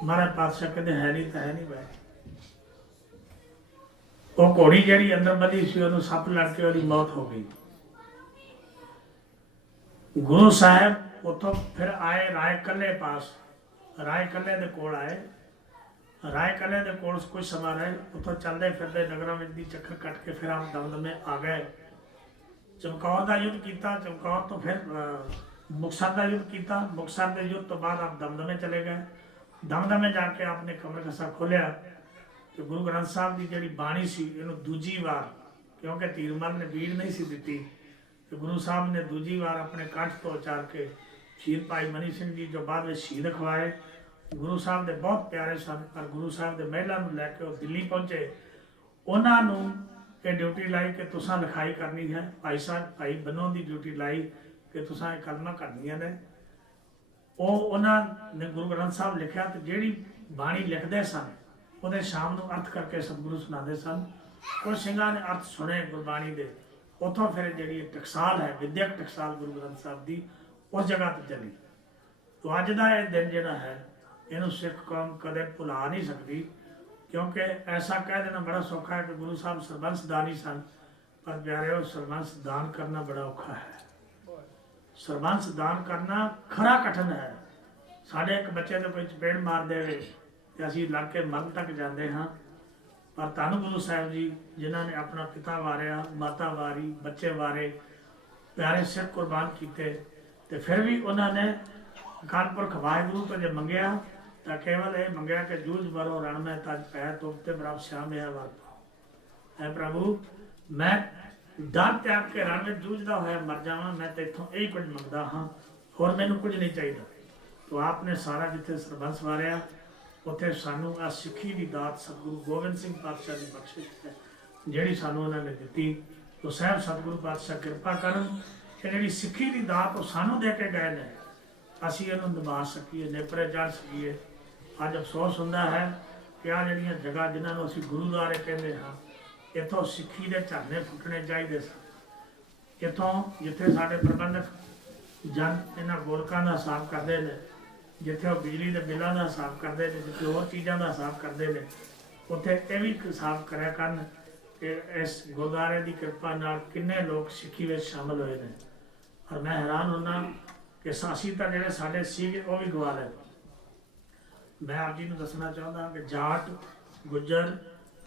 महाराज पातशाह कहते है नहीं भाई। वो घोड़ी जी अंदर बधी सी उन्होंने सप लड़ के उसकी मौत हो गई। गुरु साहब उतों फिर आए राय कले पास, राय कले दे कोल आए। राय कले दे कोल कुछ समा रहे, उतों चलते फिरते नगरों में दी चक्कर कट के फिर आप दमदमे आ गए। चमकौर का युद्ध किया, चमकौर तो फिर मुक्तसर का युद्ध किया, मुक्तसर के युद्ध तो बाद आप दमदमे चले गए। दमदमे जाके आपने कमर कसा खोलिया तो गुरु ग्रंथ साहब की जी बाणी सी इन्हों दूजी बार, क्योंकि तीरमल ने भीड़ नहीं सी दी, तो गुरु साहब ने दूजी बार अपने कंठ तो उचार के शहीद भाई मनी सिंह जी जो बाद में शहीद खवाए। गुरु साहब के बहुत प्यारे सन, पर गुरु साहब के महिला लैके वो दिल्ली पहुंचे। उन्होंने ये ड्यूटी लाई कि तुसा लिखाई करनी है। भाई साहब भाई बनो की ड्यूटी लाई कि तुसा ये कलमां करनिया ने। वो उन्होंने गुरु ग्रंथ साहब लिखा तो जी बाणी लिखते सन वो शाम को अर्थ करके सतगुरु सुनाते सन। कुछ सिंघां ने अर्थ सुने गुरबाणी के, उतों फिर जी टकसाल है विद्यक टकसाल गुरु ग्रंथ साहब की उस जगह पर चली। तो अज का यह दिन जोड़ा है इनू सिख कौम कदे भुला नहीं सकती, क्योंकि ऐसा कह देना बड़ा सौखा है कि गुरु साहब सरबंस दानी सन, पर प्यारे सरबंस दान करना बड़ा औखा है। सरबंस दान करना खरा कठिन है। साढ़े एक बच्चे तो कोई चपेड़ मार दे तो असी लग के मरण तक जाते हाँ, पर धन गुरु साहब जी जिन्होंने अपना पिता वारिया, माता वारी, बच्चे वारे, प्यारे सिख कुर्बान किए, तो फिर भी उन्होंने अकाल पुरख वाहिगुरू तो जो मंगया तो केवल ये मंगया कि जूझ बरो रण में तज पै तुमते बराबर श्याम है वर पाओ। है प्रभु मैं डर त्याग के रण में जूझदा होया मर जावां, मैं तो इतों यही कुछ मंगदा हाँ, होर मैनू कुछ नहीं चाहिए। तो आपने सारा जिथे सरबंस वारिया उत्थे सानू आ सिक्खी की दात सतगुरु गोबिंद सिंह पातशाह की बख्शिश है जिहड़ी सानू उन्होंने दिती। तो साहब सतगुरु पातशाह कृपा करन कि जिहड़ी सिक्खी की दात वो सानू दे के गए ने, असीं इहनूं निभा सकीए, नेपरे चढ़ सकीए। अज अफसोस हुंदा है कि आ जिहड़ियां जगह जिन्हां असीं गुरुद्वारे कहंदे हाँ, इत्थों सिक्खी दे झरने फुटने चाहिए सन। इत्थों जिथे साडे प्रबंधक जन इन्हां गोलकां दा हिसाब करदे ने, जिथे वो बिजली के बिलों का हिसाब करते हैं, जिथे होर चीज़ों का हिसाब करते हैं, उत्थे ये भी हिसाब करया करन कि इस गुरुद्वारे की कृपा नाल किन्ने लोग सिक्खी में शामिल हुए हैं। और मैं हैरान होना कि असीं तां जिहड़े साडे सीगे वो भी गवा लए। मैं आप जी नूं दसना चाहुंदा कि जाट, गुज्जर,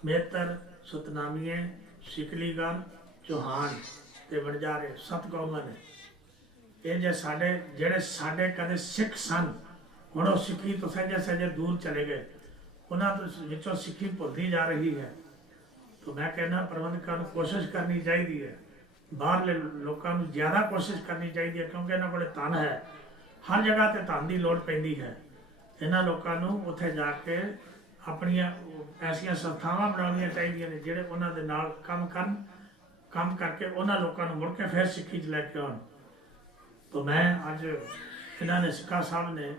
मेहतर, सतनामीए, सिकलीगढ़, चौहान ते वणजारे 7 कौमां ने। ये जे साडे जिहड़े साडे कदे सिख सन हुण वो सिक्खी तो सहजे सहजे दूर चले गए, उन्होंने विचों सिक्खी भुलती जा रही है। तो मैं कहना प्रबंधकों को कोशिश करनी चाहिए है, बाहरले लोगों को ज़्यादा कोशिश करनी चाहिए, क्योंकि इन्हों को धन है, हर जगह पर धन की लौड़ पैंदी है। इन्होंने लोगों उत्थे जाके अपनियां ऐसियां संस्थावां बनाउणियां चाहिए ने जिहड़े उन्हां दे नाल काम करन, काम करके उन्हां लोगों को मुड़ के फिर सिक्खी च लैके आउण। तो मैं अज इन्होंने सिक्खा साहब ने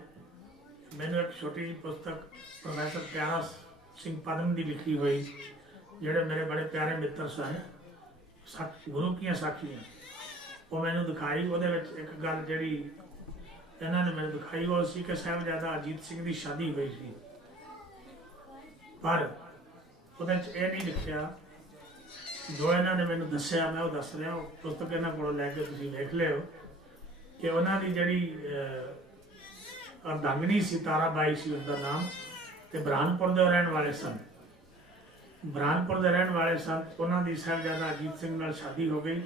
मैंने एक छोटी जी पुस्तक प्रोफैसर प्यारा सिंह पदम की लिखी हुई, जोड़े मेरे बड़े प्यारे मित्र सन, गुरु की साखियाँ, वो मैंने दिखाई। वो एक गल जी इन्होंने मैंने दिखाई वो सी कि साहिबजादा अजीत सिंह की शादी हुई सी, पर वो नहीं लिखा जो इन्होंने मैंने दसिया, मैं वो दस रहा। पुस्तक इन्हों को लैके तुम वेख लियो कि उन्होंने जी अर्धांगिनी सी ताराबाई सी उसका नाम, तो बुरहानपुर के रहने वाले सन, बुरहानपुर के रहने वाले सन। उन्होंने साहिबजादा अजीत सिंह नाल शादी हो गई।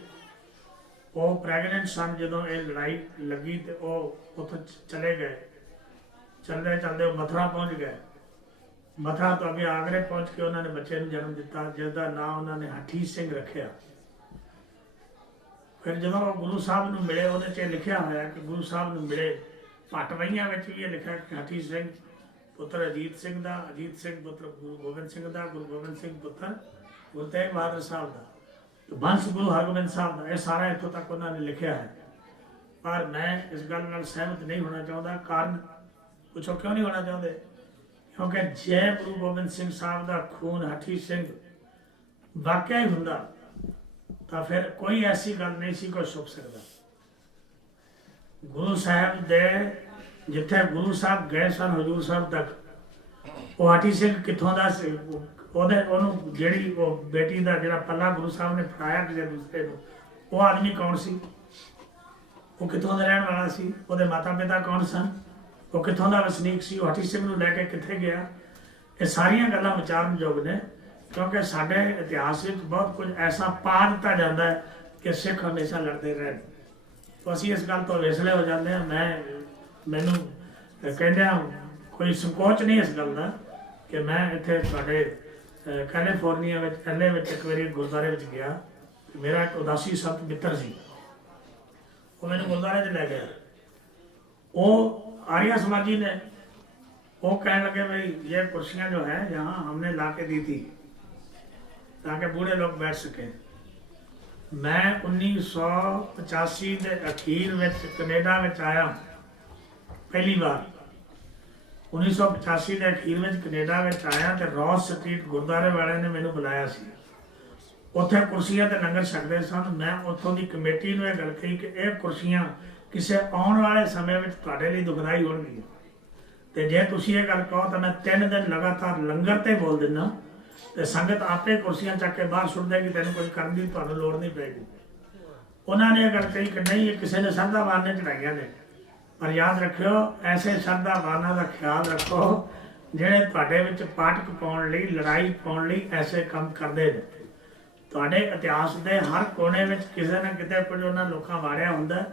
वो प्रैगनेंट सन जो ये लड़ाई लगी तो वो उतो चले गए, चलते चलते वो मथुरा पहुँच गए। मथुरा तो अगे आगरे पहुँच के उन्होंने बच्चे को जन्म दिता, जिसका नाम उन्होंने हठी सिंह रखा। फिर जो वो गुरु साहब को मिले, वो लिखा होया कि गुरु साहब को मिले, पटवइयां भी ये लिखा कि हठी सिंह पुत्र अजीत सिंह का, अजीत सिंह पुत्र गुरु गोबिंद सिंह का, गुरु गोबिंद सिंह पुत्र गुरु तेग बहादुर साहब का, तो वंश गुरु हरगोबिंद साहब का। यह सारा इतों तक उन्होंने लिखा है। पर मैं इस गल नाल सहमत नहीं होना चाहता। कारण पूछो क्यों नहीं होना चाहते? क्योंकि जे गुरु गोबिंद सिंह साहब का खून हठी सिंह वाकई हुंदा तो फिर कोई ऐसी गल नहीं सी कोई छुप सकता। गुरु साहब दे जिथे गुरु साहब गए सन हजूर साहब तक, ਉਹ ਹਾਟੀ ਸਿੰਘ ਕਿੱਥੋਂ ਦਾ ਸੀ? ਉਹਨੂੰ ਜਿਹੜੀ ਉਹ ਬੇਟੀ ਦਾ ਜਿਹੜਾ ਪੱਲਾ ਗੁਰੂ ਸਾਹਿਬ ਨੇ ਫੜਾਇਆ ਕਿਸੇ ਦੂਸਰੇ ਨੂੰ, ਉਹ ਆਦਮੀ ਕੌਣ ਸੀ? ਉਹ ਕਿੱਥੋਂ ਦਾ ਰਹਿਣ ਵਾਲਾ ਸੀ? ਉਹਦੇ ਮਾਤਾ ਪਿਤਾ ਕੌਣ ਸਨ? ਉਹ ਕਿੱਥੋਂ ਦਾ ਵਸਨੀਕ ਸੀ? ਉਹ ਹਾਟੀ ਸਿੰਘ ਨੂੰ ਲੈ ਕੇ ਕਿੱਥੇ ਗਿਆ? ਇਹ ਸਾਰੀਆਂ ਗੱਲਾਂ ਵਿਚਾਰਨਯੋਗ ਨੇ, ਕਿਉਂਕਿ ਸਾਡੇ ਇਤਿਹਾਸ ਵਿੱਚ ਬਹੁਤ ਕੁਝ ਐਸਾ ਪਾ ਦਿੱਤਾ ਜਾਂਦਾ ਹੈ ਕਿ ਸਿੱਖ ਹਮੇਸ਼ਾ ਲੜਦੇ ਰਹਿਣ। तो ਅਸੀਂ ਇਸ ਗੱਲ ਤੋਂ ਵਿਸਲੇ ਹੋ ਜਾਂਦੇ ਹਾਂ। ਮੈਨੂੰ ਕਹਿੰਦਿਆਂ ਕੋਈ ਸੰਕੋਚ ਨਹੀਂ ਇਸ ਗੱਲ ਦਾ ਕਿ ਮੈਂ ਇੱਥੇ ਤੁਹਾਡੇ ਕੈਲੀਫੋਰਨੀਆ ਵਿੱਚ LA ਵਿੱਚ ਇੱਕ ਵਾਰੀ ਗੁਰਦੁਆਰੇ ਵਿੱਚ ਗਿਆ। ਮੇਰਾ ਇੱਕ ਉਦਾਸੀ ਸੰਤ ਮਿੱਤਰ ਸੀ, वो मैंने गुरुद्वारे से ले गया। वो आर्य समाजी ने वो कहने लगे भाई ये कुर्सियाँ जो है यहाँ हमने ला के दी थी ताकि बूढ़े लोग बैठ सके। मैं 1985 के अखीर में कनेडा में आया पहली बार। 1985 के अखीर में कनेडा में आया तो रॉस स्ट्रीट गुरुद्वारे वाले ने मैंने बुलाया सी। ਉੱਥੇ ਕੁਰਸੀਆਂ ਤੇ ਲੰਗਰ ਛਕਦੇ ਸਨ। ਮੈਂ ਉੱਥੋਂ ਦੀ ਕਮੇਟੀ ਨੂੰ ਇਹ ਗੱਲ ਕਹੀ ਕਿ ਇਹ ਕੁਰਸੀਆਂ ਕਿਸੇ ਆਉਣ ਵਾਲੇ ਸਮੇਂ ਵਿੱਚ ਤੁਹਾਡੇ ਲਈ ਦੁਖਦਾਈ ਹੋਣਗੀਆਂ, ਤੇ ਜੇ ਤੁਸੀਂ ਇਹ ਗੱਲ ਕਹੋ ਤਾਂ ਮੈਂ 3 ਦਿਨ ਲਗਾਤਾਰ ਲੰਗਰ ਤੇ ਬੋਲ ਦਿੰਦਾ ਤੇ ਸੰਗਤ ਆਪੇ ਕੁਰਸੀਆਂ ਚੱਕ ਕੇ ਬਾਹਰ ਸੁੱਟ ਦੇਗੀ, ਤੈਨੂੰ ਕੁਝ ਕਰਨ ਦੀ ਤੁਹਾਨੂੰ ਲੋੜ ਨਹੀਂ ਪਏਗੀ। ਉਹਨਾਂ ਨੇ ਇਹ ਗੱਲ ਕਹੀ ਕਿ ਨਹੀਂ, ਇਹ ਕਿਸੇ ਨੇ ਸ਼ਰਧਾਵਾਨ ਨੇ ਚੜਾਈਆਂ ਨੇ, ਪਰ ਯਾਦ ਰੱਖਿਓ ਐਸੇ ਸ਼ਰਧਾਵਾਨਾਂ ਦਾ ਖਿਆਲ ਰੱਖੋ ਜਿਹੜੇ ਤੁਹਾਡੇ ਵਿੱਚ ਪਾਟਕ ਪਾਉਣ ਲਈ, ਲੜਾਈ ਪਾਉਣ ਲਈ ਐਸੇ ਕੰਮ ਕਰਦੇ ਨੇ। ਤੁਹਾਡੇ ਇਤਿਹਾਸ ਦੇ ਹਰ ਕੋਨੇ ਵਿੱਚ ਕਿਸੇ ਨਾ ਕਿਤੇ ਕੁਝ ਉਹਨਾਂ ਲੋਕਾਂ ਵਾੜਿਆ ਹੁੰਦਾ।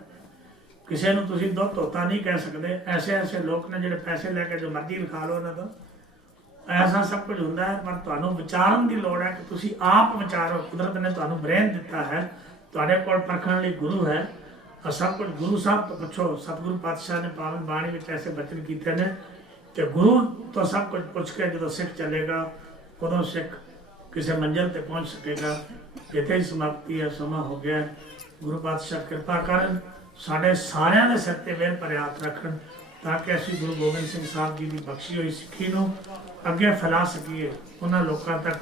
ਕਿਸੇ ਨੂੰ ਤੁਸੀਂ ਦੁੱਧ ਧੋਤਾ ਨਹੀਂ ਕਹਿ ਸਕਦੇ। ਐਸੇ ਲੋਕ ਨੇ ਜਿਹੜੇ ਪੈਸੇ ਲੈ ਕੇ ਜੋ ਮਰਜ਼ੀ ਲਿਖਾ ਲਓ ਉਹਨਾਂ ਤੋਂ, ਐਸਾ ਸਭ ਕੁਝ ਹੁੰਦਾ ਹੈ। ਪਰ ਤੁਹਾਨੂੰ ਵਿਚਾਰਨ ਦੀ ਲੋੜ ਹੈ ਕਿ ਤੁਸੀਂ ਆਪ ਵਿਚਾਰੋ। ਕੁਦਰਤ ਨੇ ਤੁਹਾਨੂੰ ਬ੍ਰੇਨ ਦਿੱਤਾ ਹੈ, ਤੁਹਾਡੇ ਕੋਲ ਪਰਖਣ ਲਈ ਗੁਰੂ ਹੈ। ਸਭ ਕੁਝ ਗੁਰੂ ਸਾਹਿਬ ਤੋਂ ਪੁੱਛੋ। ਸਤਿਗੁਰੂ ਪਾਤਸ਼ਾਹ ਨੇ ਪਾਵਨ ਬਾਣੀ ਵਿੱਚ ਐਸੇ ਬਚਨ ਕੀਤੇ ਨੇ ਕਿ ਗੁਰੂ ਤੋਂ ਸਭ ਕੁਝ ਪੁੱਛ ਕੇ ਜਦੋਂ ਸਿੱਖ ਚੱਲੇਗਾ ਉਦੋਂ ਸਿੱਖ ਕਿਸੇ ਮੰਜ਼ਿਲ ਤੇ ਪਹੁੰਚ ਸਕੇਗਾ। ਇੱਥੇ ਹੀ ਸਮਾਪਤੀ ਹੈ, ਸਮਾਂ ਹੋ ਗਿਆ। ਗੁਰੂ ਪਾਤਸ਼ਾਹ ਕਿਰਪਾ ਕਰਨ, ਸਾਡੇ ਸਾਰਿਆਂ ਦੇ ਸਿਰ ਤੇ ਮਿਹਰ ਭਰੇ ਹੱਥ ਰੱਖਣ ਤਾਂ ਕਿ ਅਸੀਂ ਗੁਰੂ ਗੋਬਿੰਦ ਸਿੰਘ ਸਾਹਿਬ ਜੀ ਦੀ ਬਖਸ਼ੀ ਹੋਈ ਸਿੱਖੀ ਨੂੰ ਅੱਗੇ ਫੈਲਾ ਸਕੀਏ। ਉਹਨਾਂ ਲੋਕਾਂ ਤੱਕ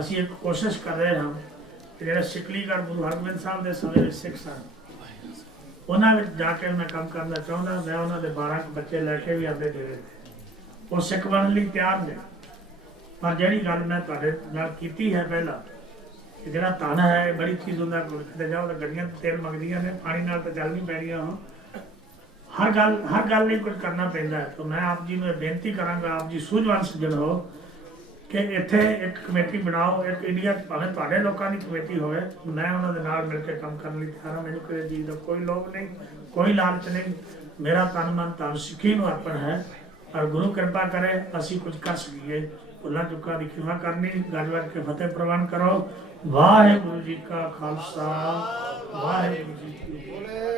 ਅਸੀਂ ਇੱਕ ਕੋਸ਼ਿਸ਼ ਕਰ ਰਹੇ ਹਾਂ ਕਿ ਜਿਹੜੇ ਸਿਕਲੀਗੜ੍ਹ ਗੁਰੂ ਹਰਗੋਬਿੰਦ ਸਾਹਿਬ ਦੇ ਸਮੇਂ ਵਿੱਚ ਸਿੱਖ ਸਨ, ਉਹਨਾਂ ਵਿੱਚ ਜਾ ਕੇ ਮੈਂ ਕੰਮ ਕਰਨਾ ਚਾਹੁੰਦਾ। ਮੈਂ ਉਹਨਾਂ ਦੇ 12 ਬੱਚੇ ਲੈ ਕੇ ਵੀ ਆਉਂਦੇ ਡੇਰੇ ਤੇ, ਉਹ ਸਿੱਖ ਬਣਨ ਲਈ ਤਿਆਰ ਨੇ। पर जी गल मैं की है पहला कि जो धन है बड़ी चीज़ होंगे, कितने जाओ तो गड्डियां तेल मंगदियां ने, पानी नाल तो चल नहीं पै रही। हर गल नहीं कुछ करना पैंदा है। तो मैं आप जी में बेनती करांगा, आप जी सूझवान सज्जन हो कि इत्थे एक कमेटी बनाओ। एक इंडिया भावें तुहाडे लोकां दी कमेटी होवे, मैं उन्हां दे नाल मिल के काम करने लई तैयार हां। मैनूं किसी चीज़ दा कोई लोभ नहीं, कोई लालच नहीं। मेरा तन मन धन सिੱਖੀ ਨੂੰ अर्पण है। और गुरु कृपा करे असीं कुछ कर सकीए। भुलां चुकां दी खिमा करनी। गज वज के फतेह प्रवान करो। वाहिगुरू जी का खालसा, वाहिगुरू जी की फतेह।